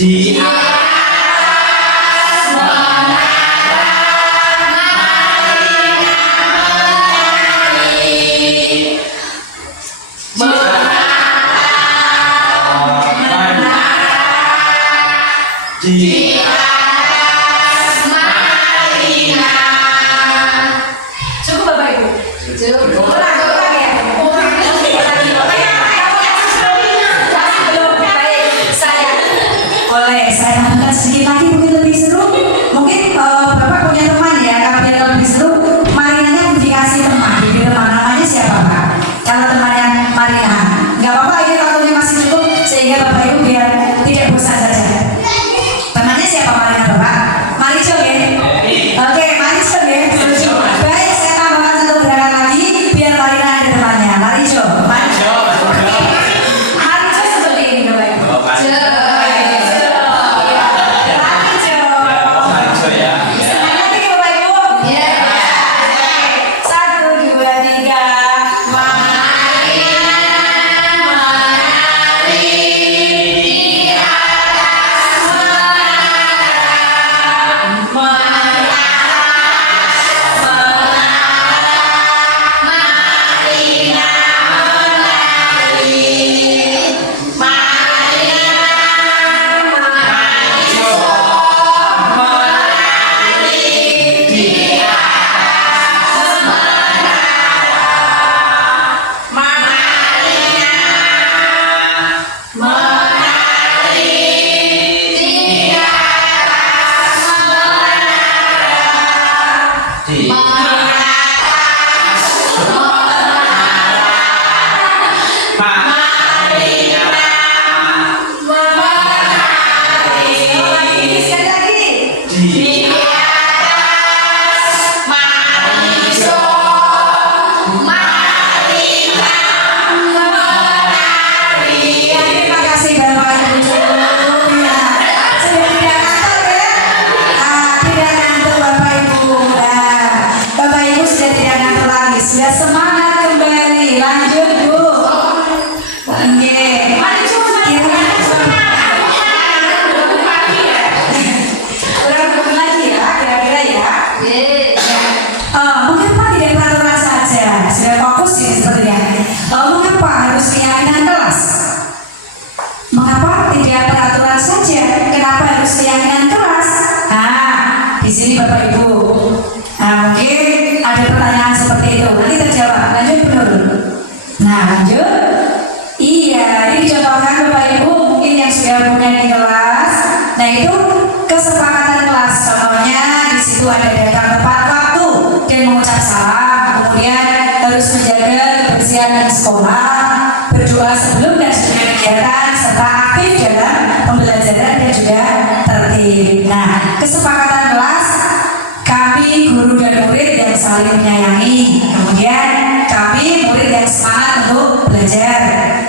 di di Cukup Bapak Ibu. Ulang ya. Belum baik saya. Oleh saya tambahkan sedikit lagi mungkin lebih seru. Mungkin Bapak punya teman ya, kalau biar lebih seru, Marinanya dikasih teman. Diberi teman namanya siapa Pak? Kalau teman yang Marina, nggak apa-apa ini waktunya masih cukup sehingga Bapak Ibu biar tidak bosan saja. Temannya siapa Marina Bapak? Marijo ya? Oke, Marijo ya? Baik, saya tambahkan satu gerakan lagi biar Marina ada temannya. Marijo. Marijo seperti ini Bapak Ibu. Marijo. Semangat lagi Bapak Ibu. Satu, dua, tiga. Sekali lagi. Ya, terima kasih Bapak Ibu. Ya, sudah tidak ngantuk ya? Tidak ngantuk Bapak Ibu. Bapak Ibu sudah tidak ngantuk lagi, sudah semangat kembali. Lanjut Bu. Oke. Kurang lagi ya, kira-kira ya. Mengapa tidak peraturan saja? Sudah fokus ini sepertinya. Mengapa harus keyakinan kelas? Mengapa tidak peraturan saja? Kenapa harus keyakinan kelas? Di sini Bapak Ibu. Mungkin ada pertanyaan seperti itu. Nanti terjawab. Lanjut benar. Lanjut. Iya, ini dijawabkan Bapak Ibu. Mungkin yang sudah punya di kelas. Nah itu kesepakatan kelas. Contohnya di situ ada datang tepat waktu dan mengucap salam. Kemudian harus menjaga kebersihan di sekolah, berdoa sebelum dan sesudah kegiatan, serta aktif dalam pembelajaran dan juga tertib. Nah, kesepakatan kelas, kami guru dan murid yang saling menyayangi. Kemudian kami murid yang semangat untuk belajar.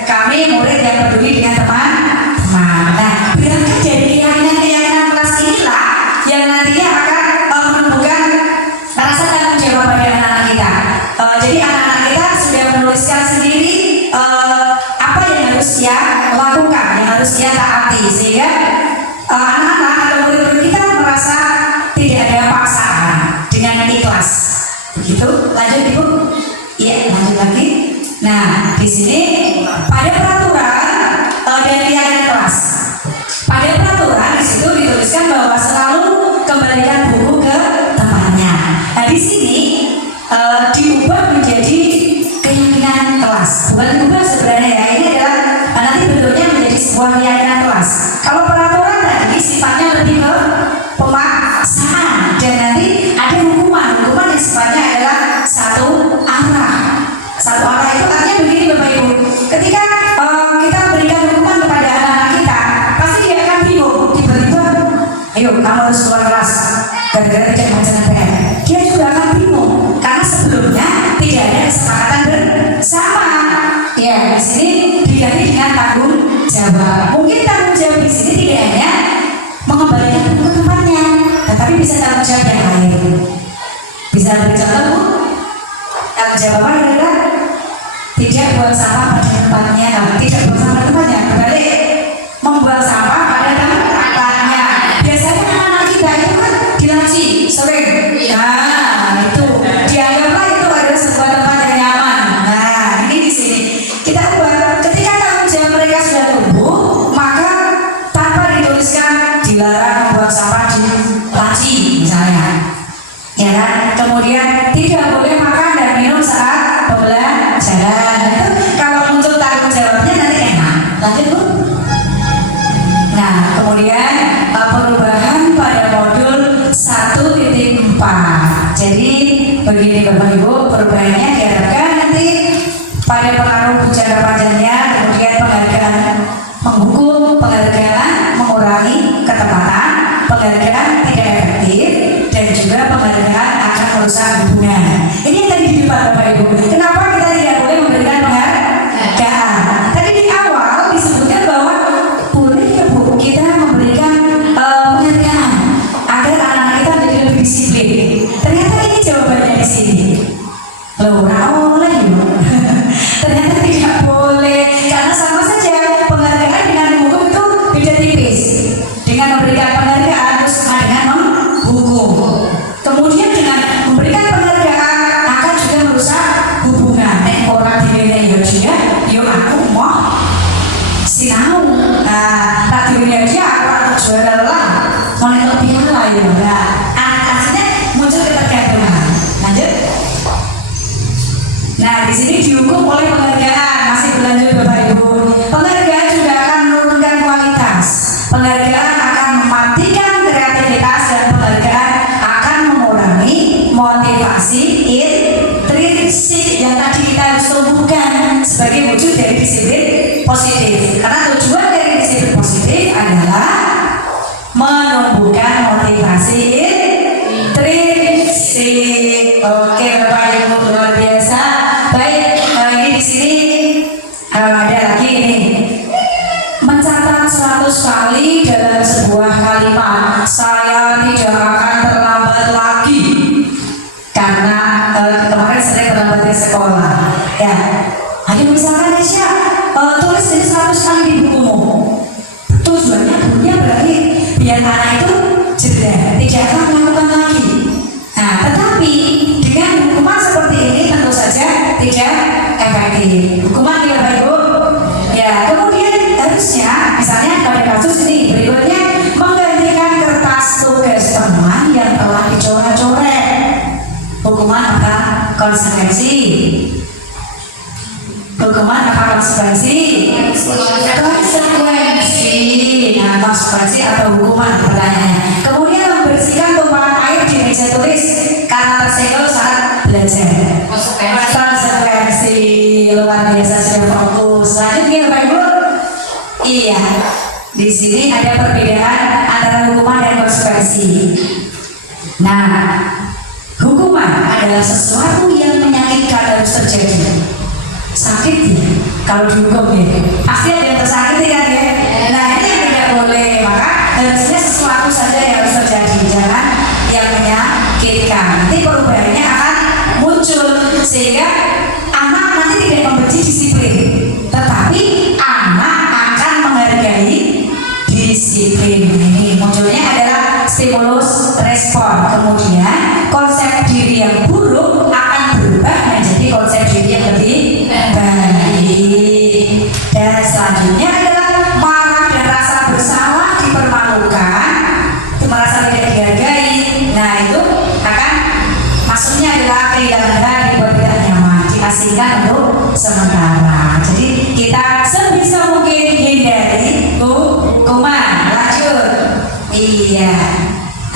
Kami murid yang peduli dengan teman-teman. Nah, berangkat dari keyakinan-keyakinan kelas inilah yang nantinya akan menumbuhkan rasa tanggung jawab pada anak-anak kita. Jadi anak-anak kita sudah menuliskan sendiri apa yang harus dia lakukan, yang harus dia taati, sehingga anak-anak atau murid-murid kita merasa tidak ada paksaan, dengan ikhlas. Begitu. Lanjut Ibu. Iya, lanjut lagi. Nah, di sini pada peraturan dan keyakinan kelas. Pada peraturan di situ dituliskan bahwa selalu kembalikan buku ke tempatnya. Nah, di sini diubah menjadi keyakinan kelas. Bukan diubah sebenarnya ya. Ini adalah nanti bentuknya menjadi sebuah keyakinan kelas. Kalau peraturan tadi sifatnya lebih ke pemaksaan dan nanti ada hukuman. Hukuman yang sifatnya adalah satu arah. Satu arah itu artinya begini Bapak Ibu. Ketika kita berikan hukuman kepada anak-anak kita, pasti dia akan bingung. Tiba-tiba, ayo kamu harus keluar kelas gara-gara tidak mengerjakan PR. Dia juga akan bingung karena sebelumnya tidak ada kesepakatan bersama. Ya, di sini diganti dengan tanggung jawab. Mungkin tanggung jawab di sini tidak hanya mengembalikan buku ke tempatnya, tetapi bisa tanggung jawab yang lain. Bisa beri contoh Bu? Tanggung jawab apa kira-kira? Tidak buang sampah pada tempatnya, tidak buang sampah pada tempatnya, kembali membuang sampah pada tempatnya. wujud dari disiplin positif. Karena tujuan dari disiplin positif adalah menumbuhkan motivasi intrinsik. Oke Bapak Ibu, luar biasa. Baik, ini di sini ada lagi ini. Mencatat 100 kali dalam sebuah kalimat, saya tidak akan terlambat lagi. Karena kemarin saya terlambat di sekolah. Ya, ayo misalkan Nesya, tulis ini 100 kali di bukumu. Tujuannya bukunya berarti biar anak itu jeda, tidak akan melakukan lagi. Nah, tetapi dengan hukuman seperti ini tentu saja tidak efektif. Hukuman ya Bapak Ibu. Ya, kemudian harusnya misalnya pada kasus ini berikutnya menggantikan kertas tugas teman yang telah dicoret-coret. Hukuman apa? Konsekuensi. Hukuman apa konsekuensi? Konsekuensi. Nah, konsekuensi atau hukuman pertanyaannya. Kemudian membersihkan tumpahan air di meja tulis karena tersenggol saat belajar. Konsekuensi. Luar biasa sudah fokus. Selanjutnya Bapak Ibu. Iya. Di sini ada perbedaan antara hukuman dan konsekuensi. Nah, hukuman adalah sesuatu yang menyakitkan harus terjadi. Sakit ya, kalau dihukum ya pasti ada yang tersakiti kan ya. Nah ini yang tidak boleh, maka harusnya sesuatu saja yang harus terjadi, jangan yang menyakitkan. Nanti perubahannya akan muncul sehingga anak nanti tidak membenci disiplin, tetapi anak akan menghargai disiplin. Ini munculnya adalah stimulus respon. Kemudian konsep diri yang buruk akan berubah menjadi konsep diri yang lebih baik. Dan selanjutnya adalah marah dan rasa bersalah dipermalukan, merasa tidak dihargai. Nah itu akan maksudnya adalah kehilangan dibuat tidak nyaman, diasingkan untuk sementara. Jadi kita sebisa mungkin hindari hukuman. Lanjut. Iya.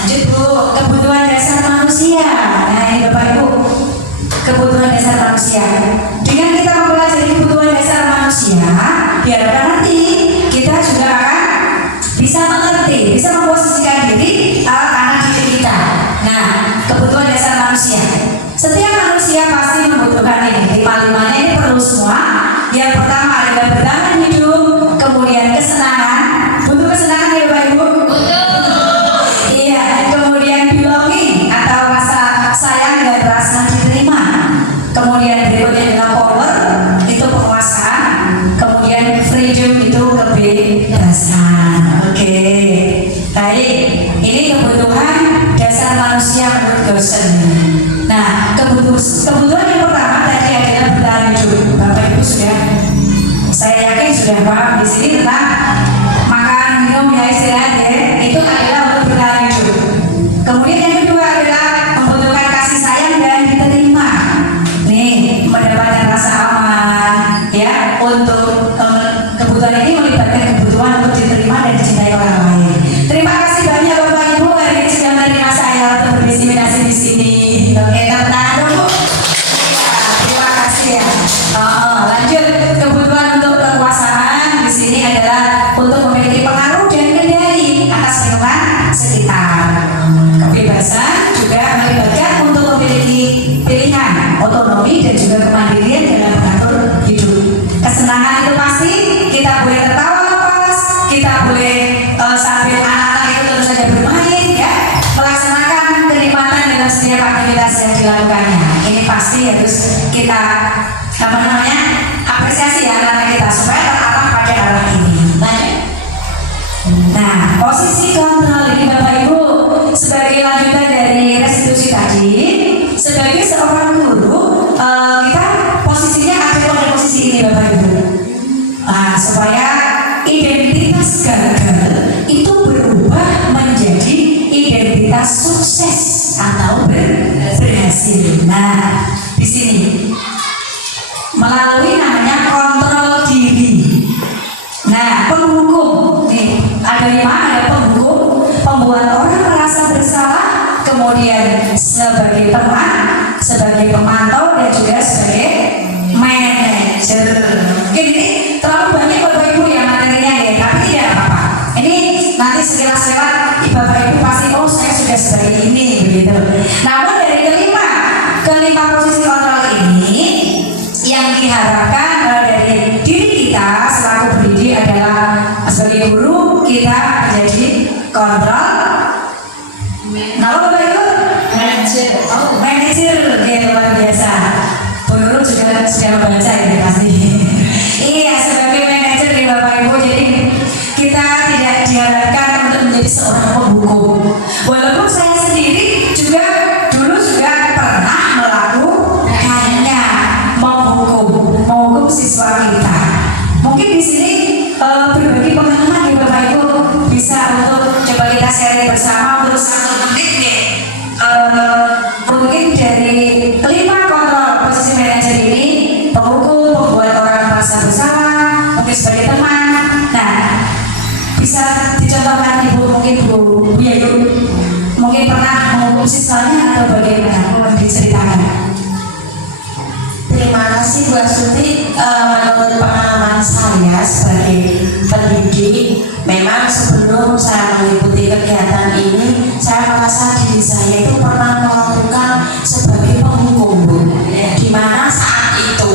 Lanjut Bu, kebutuhan dasar manusia. Nah ini Bapak Ibu, kebutuhan dasar manusia. Dengan kita mempelajari kebutuhan dasar manusia, diharapkan nanti kita juga akan bisa mengerti, bisa memposisikan diri anak didik kita. Nah, kebutuhan dasar manusia. Setiap manusia pasti membutuhkan ini. 5-5-nya ini perlu semua. Yang pertama adalah bertahan hidup, kemudian kesenangan. Butuh kesenangan ya Bapak Ibu? Iya, kemudian belonging atau rasa sayang dan rasa diterima. Kemudian berikutnya adalah power, itu penguasaan. Kemudian freedom itu kebebasan. Oke, baik. Ini kebutuhan dasar manusia menurut Gaussen. Nah, kebutuhan yang pertama tadi adalah bertahan hidup. Bapak Ibu sudah, saya yakin sudah paham di sini tentang makan, minum, ya istirahat ya. Itu adalah untuk bertahan hidup. Kemudian yang kedua adalah membutuhkan kasih sayang dan diterima. Nih, mendapatkan rasa aman, ya. Untuk kebutuhan ini melibatkan kebutuhan untuk diterima dan dicintai orang lain. Terima kasih banyak Bapak Ibu hari ini sudah menerima saya untuk berdiseminasi di sini. Oke, tepuk tangan dulu. Ya, terima kasih ya. Lanjut, kebutuhan untuk kekuasaan di sini adalah untuk memiliki pengaruh dan kendali atas lingkungan sekitar. Kebebasan juga melibatkan untuk memiliki pilihan, otonomi dan juga kemandirian dalam mengatur hidup. Kesenangan itu pasti, kita boleh tertawa lepas, kita boleh sambil anak-anak itu tentu saja bermain, ya, melaksanakan kenikmatan dalam setiap aktivitas yang dilakukannya. Ini pasti harus kita apresiasi ya anak-anak kita supaya terarah pada arah ini. Nah, posisi kontrol ini Bapak Ibu sebagai lanjutan dari restitusi tadi, sebagai seorang guru kita posisinya ada pada posisi ini Bapak Ibu. Nah, supaya identitas gagal itu berubah menjadi identitas sukses atau berhasil. Nah, di sini melalui kontrol. Kalau Bapak Ibu Manajer. oh manajer, ya luar biasa. Bu Nurul juga sudah membaca ini pasti. Iya, sebagai manajer nih Bapak Ibu, jadi kita tidak diharapkan untuk menjadi seorang penghukum. Walaupun saya sendiri juga dulu juga pernah melakukannya, menghukum siswa kita. Mungkin di sini berbagi pengalaman ya Bapak Ibu, bisa untuk coba kita sharing bersama untuk 1 menit nih. Mungkin dari 5 kontrol posisi manajer ini, penghukum, membuat orang merasa bersalah, mungkin sebagai teman. Nah, bisa dicontohkan Ibu, mungkin Bu Yayu mungkin pernah menghukum siswanya atau bagaimana? Mohon diceritakan. Terima kasih Bu Astuti. Menurut pengalaman saya sebagai pendidik, memang sebelum saya mengikuti kegiatan ini, saya merasa diri saya itu pernah melakukan sebagai penghukum, Bu. Di mana saat itu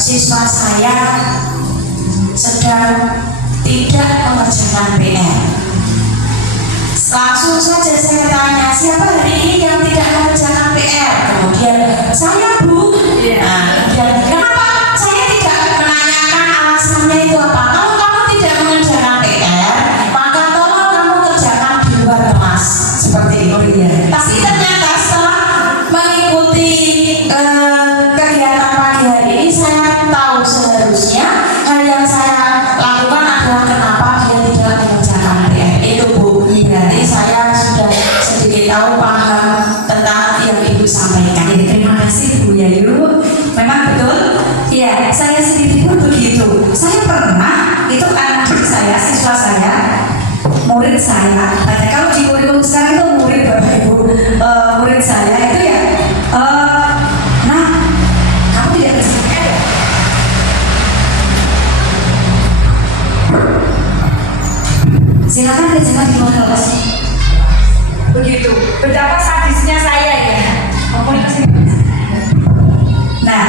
siswa saya sedang tidak mengerjakan PR. Langsung saja saya tanya, siapa hari ini yang tidak mengerjakan PR? Kemudian saya Bu. Nah, kemudian kenapa saya tidak menanyakan alasannya itu apa? Kalau kamu tidak mengerjakan PR, maka tolong kamu kerjakan di luar kelas. Seperti itu. Tapi ternyata setelah mengikuti kegiatan pagi hari ini, saya tahu seharusnya hal yang saya lakukan adalah kenapa dia tidak mengerjakan PR. Itu Bu. Berarti saya sudah sedikit tahu paham tentang yang Ibu sampaikan. Ya, terima kasih Bu Yayu. Memang betul. Ya, saya sendiri pun begitu. Saya pernah itu anak saya, siswa saya, murid saya. Nah, kalau di kurikulum sekarang itu murid Bapak Ibu, murid saya itu ya, nah, kamu tidak kerjakan ya? Silakan kerjakan di luar kelas. Begitu. Betapa sadisnya saya ya. Nah,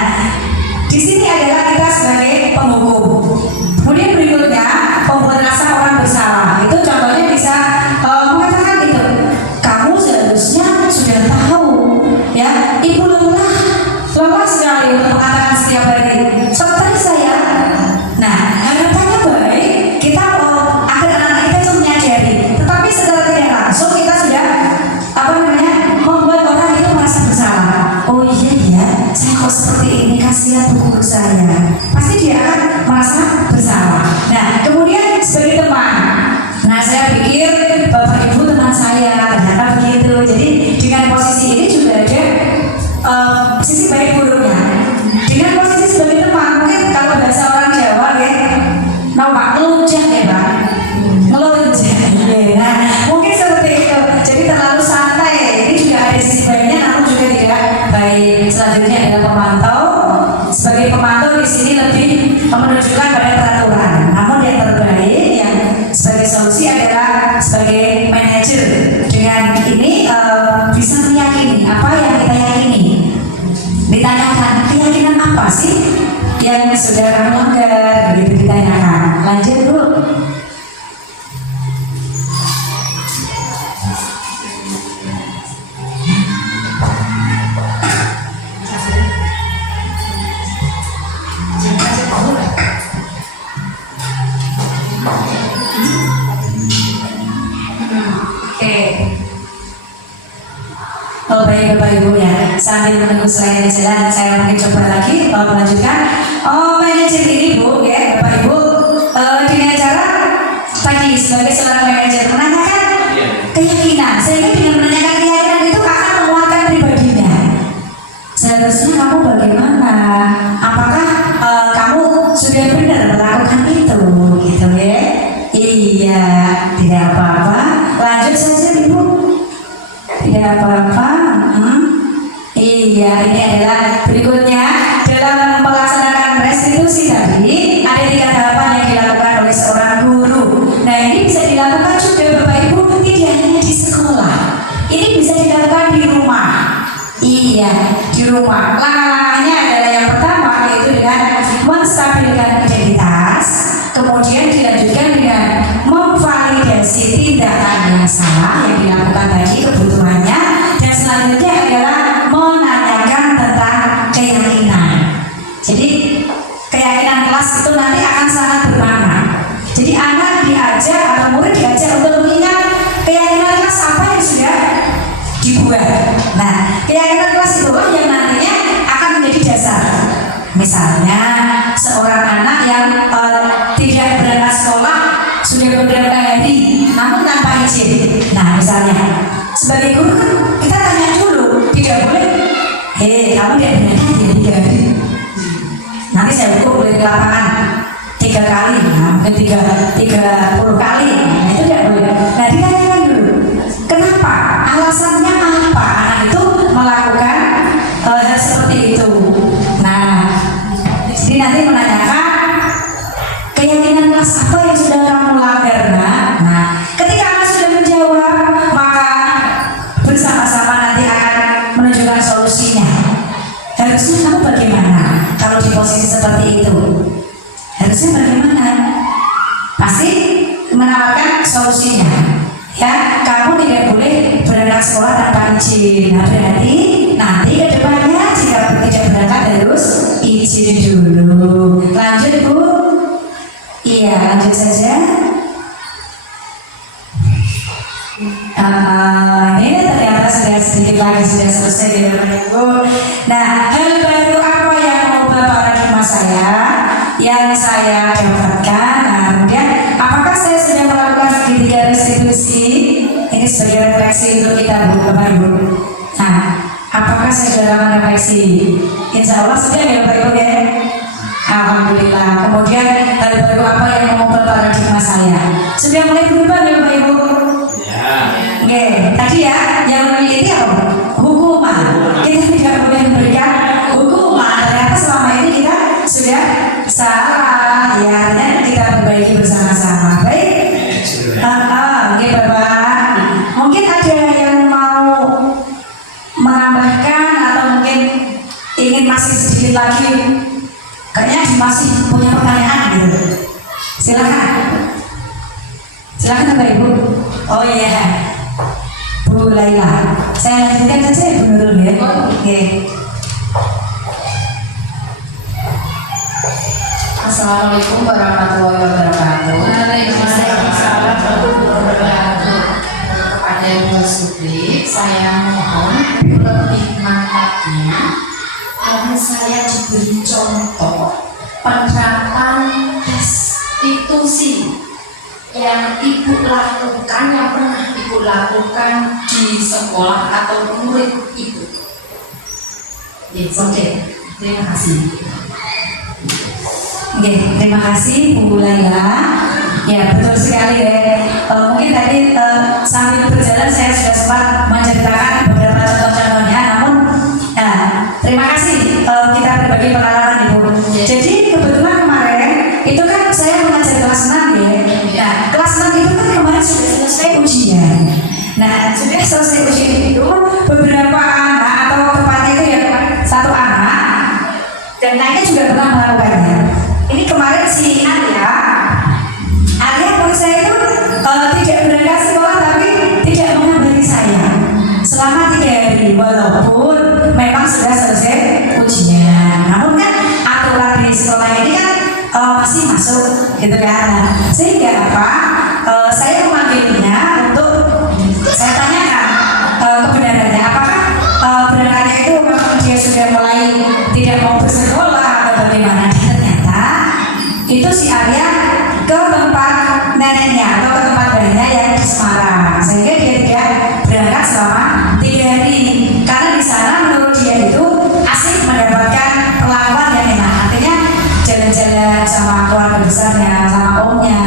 di sini adalah kita sebagai penghukum. Kemudian berikutnya pembuat rasa orang bersalah. Itu contohnya bisa mengatakan itu, kamu seharusnya sudah tahu, ya, Ibu lelah sekali untuk mengatakan setiap hari, seperti saya. Nah, harapannya baik, kita agar anak-anak kita itu menyadari. Tetapi secara tidak langsung kita sudah membuat orang itu merasa bersalah. Oh iya ya, saya kok seperti ini, kasihan bu guru saya. Pasti dia akan merasa bersalah. Nah, kemudian sebagai teman, nah saya pikir Bapak Ibu teman saya, ternyata begitu. Jadi dengan posisi ini juga ada sisi baik buruknya. Dengan posisi sebagai teman, mungkin kalau bahasa orang Jawa ya, nampak ngelunjak ya Pak, ngelunjak. Nah, mungkin seperti itu. Jadi terlalu santai. Ini juga ada sisi baiknya, namun juga tidak baik. Selanjutnya adalah pemantau. Sebagai pemantau di sini lebih menunjukkan pada peraturan. Namun yang terbaik yang sebagai solusi adalah sebagai manajer. Dengan ini bisa meyakini apa yang kita yakini. Ditanyakan keyakinan apa sih yang sudah kamu langgar, begitu ditanyakan. Lanjut dulu. Oh baik Bapak Ibu ya, sambil menunggu selain jalan, saya mungkin coba lagi melanjutkan. Oh manajer ini Bu ya Bapak Ibu, dengan cara tadi sebagai seorang manajer menanyakan keyakinan, sehingga dengan menanyakan keyakinan itu akan menguatkan pribadinya. Seharusnya kamu bagaimana? Apakah kamu sudah benar melakukan itu, gitu ya? Iya, tidak apa-apa. Lanjut saja Ibu. Tidak apa-apa. Iya, ini adalah berikutnya dalam melaksanakan restitusi tadi ada 3 tahapan yang dilakukan oleh seorang guru. Nah ini bisa dilakukan juga Bapak Ibu, tidak hanya di sekolah. Ini bisa dilakukan di rumah. Iya, di rumah. Langkah-langkahnya adalah yang pertama yaitu dengan menstabilkan identitas, kemudian dilanjutkan dengan memvalidasi tindakan yang salah yang dilakukan tadi kebutuhannya, dan selanjutnya adalah menanyakan tentang keyakinan. Jadi keyakinan kelas itu nanti akan sangat bermakna. Jadi anak diajak atau murid diajak untuk mengingat keyakinan kelas apa yang sudah dibuat. Nah, keyakinan kelas itulah yang nantinya akan menjadi dasar. Misalnya seorang anak yang tidak berangkat sekolah sudah beberapa hari namun tanpa izin. Nah, misalnya sebagai guru kan kita tanya dulu, tidak boleh, kamu tidak berangkat ya 3 hari, nanti saya hukum boleh di lapangan 3 kali, nah mungkin 30 kali, nah itu tidak boleh. Nah, ditanyakan dulu kenapa, alasannya apa anak itu melakukan hal seperti itu. Nah, jadi nanti menanyakan keyakinan kelas apa yang sudah kamu langgar. Nah, ketika anak sudah menjawab, maka bersama-sama nanti akan menunjukkan solusinya. Harusnya kamu bagaimana kalau di posisi seperti itu? Harusnya bagaimana? Pasti menawarkan solusinya. Ya, kamu tidak boleh berangkat sekolah tanpa izin. Nah, berarti nanti ke depannya jika tidak berangkat harus izin dulu. Lanjut, Bu. Iya, lanjut saja. Ini ternyata sudah sedikit lagi sudah selesai di Bapak Ibu. Nah, hal baru apa yang mengubah paradigma saya yang saya dapatkan? Nah, kemudian apakah saya sudah melakukan segitiga restitusi? Ini sebagai refleksi untuk kita, Bu, Bapak Ibu. Nah, apakah saya sudah melakukan refleksi? Insya Allah sudah ya, Bapak Ibu ya. Alhamdulillah. Kemudian hal baru apa yang mengubah paradigma saya? Sudah mulai berubah ya, Bapak Ibu? Oke, tadi ya yang memiliki apa? Hukuman. Kita tidak boleh memberikan hukuman. Ternyata selama ini kita sudah salah. Ya, dan kita perbaiki bersama-sama. Baik. Oke, Bapak. Mungkin ada yang mau menambahkan atau mungkin ingin masih sedikit lagi. Kayaknya masih punya pertanyaan gitu. Silakan. Silakan Bapak Ibu. Oh iya. Bu Laila, saya lanjutkan saja ya Bu Nurul ya. Oke. Assalamualaikum warahmatullahi wabarakatuh. Waalaikumsalam warahmatullahi wabarakatuh. Kepada Bu Supri, saya mohon lebih mantapnya karena saya diberi contoh penerapan restitusi yang Ibu lakukan, yang pernah Ibu lakukan di sekolah atau murid Ibu. Oke, terima kasih. Oke, terima kasih Bu Laila. Ya, betul sekali ya. Mungkin tadi sambil berjalan saya sudah sempat menceritakan beberapa contoh-contohnya. Namun, terima kasih kita berbagi pengalaman Ibu. Jadi kebetulan kemarin itu kan saya mengajar kelas 6 ya. Nah, kelas 6 itu kan kemarin sudah selesai ujian. Nah, sudah selesai ujian itu beberapa anak atau tepatnya itu ya satu anak dan lainnya juga pernah melakukannya. Ini kemarin si Arya menurut saya itu tidak berangkat sekolah tapi tidak mengabari saya selama 3 hari walaupun memang sudah selesai ujian. Namun kan aturan di sekolah ini kan masih masuk gitu kan. Sehingga apa? Saya memanggilnya untuk saya tanyakan kebenarannya apakah berangkatnya itu memang dia sudah mulai tidak mau bersekolah atau bagaimana. Ternyata itu si Arya ke tempat neneknya atau ke tempat bayinya yang di Semarang, sehingga dia tidak berangkat selama 3 hari karena di sana menurut dia itu asik mendapatkan perlakuan yang enak. Artinya jalan-jalan sama keluarga besarnya, sama omnya,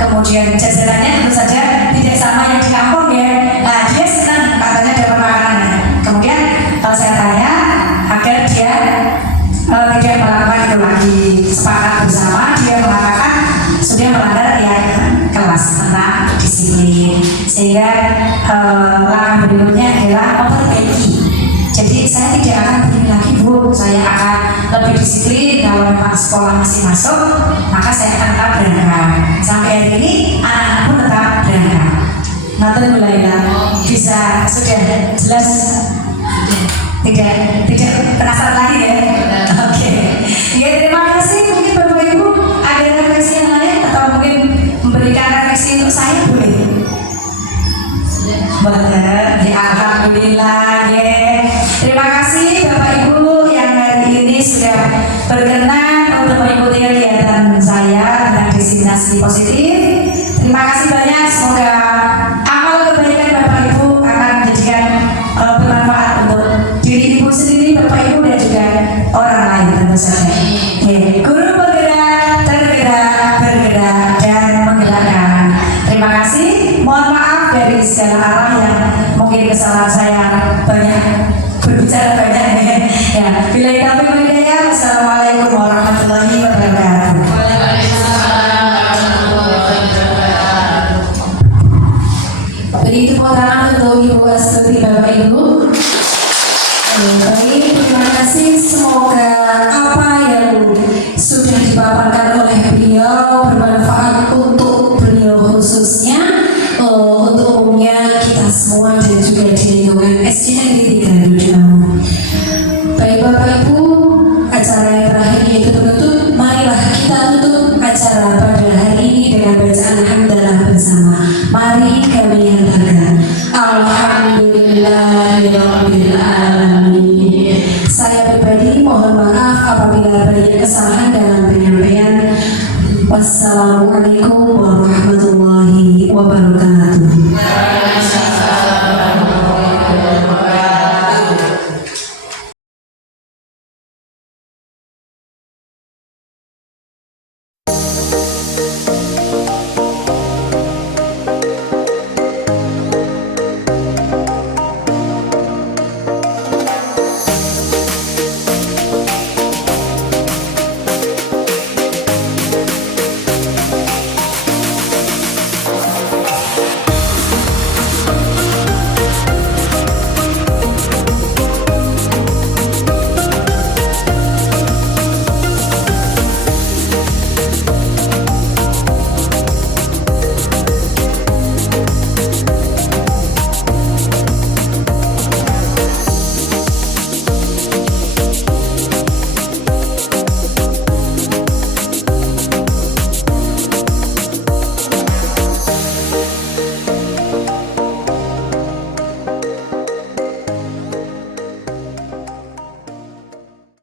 kemudian jajarannya tentu saja tidak sama yang di kampung ya. Nah, dia senang katanya dapat makanan. Kemudian saya tanya agar dia tidak melakukan itu lagi. Sepakat bersama dia mengatakan sudah melanggar ya kelas tentang disiplin, sehingga langkah berikutnya adalah memperbaiki. Jadi saya tidak akan begini lagi Bu, saya akan lebih disiplin. Kalau memang sekolah masih masuk, maka saya akan tetap berangkat. Sampai hari ini anak-anak pun tetap berangkat. Ngaten Bu Laila. Bisa sudah jelas? Tidak penasaran lagi ya? Oke. Ya, terima kasih. Mungkin Bapak Ibu ada refleksi yang lain atau mungkin memberikan refleksi untuk saya boleh? Benar, ya alhamdulillah ya. Terima kasih Bapak Ibu yang hari ini sudah berkenan untuk mengikuti kegiatan saya tentang destinasi positif. Terima kasih banyak, semoga amal kebaikan Bapak Ibu akan menjadikan bermanfaat untuk diri Ibu sendiri, Bapak Ibu dan juga orang lain tentu saja. Ya, guru bergerak, bergerak dan menggerakkan. Terima kasih. Mohon maaf dari segala arah yang mungkin kesalahan saya banyak berbicara banyak ya. Bila kami berdaya, wassalamualaikum warahmatullahi wabarakatuh. Beri tepuk tangan untuk Ibu Astuti Bapak Ibu. Baik, terima kasih. Semoga apa yang sudah dipaparkan oleh beliau bermanfaat untuk beliau khususnya, untuk umumnya kita semua dan juga di lingkungan SD Negeri 3 Dodamu. Baik Bapak Ibu, acara yang terakhir yaitu penutup. Marilah kita tutup acara pada hari ini dengan bacaan hamdalah bersama. Mari kami hantarkan Alhamdulillahirabbil alamin. Saya pribadi mohon maaf apabila banyak kesalahan dalam penyampaian. Wassalamualaikum warahmatullahi wabarakatuh.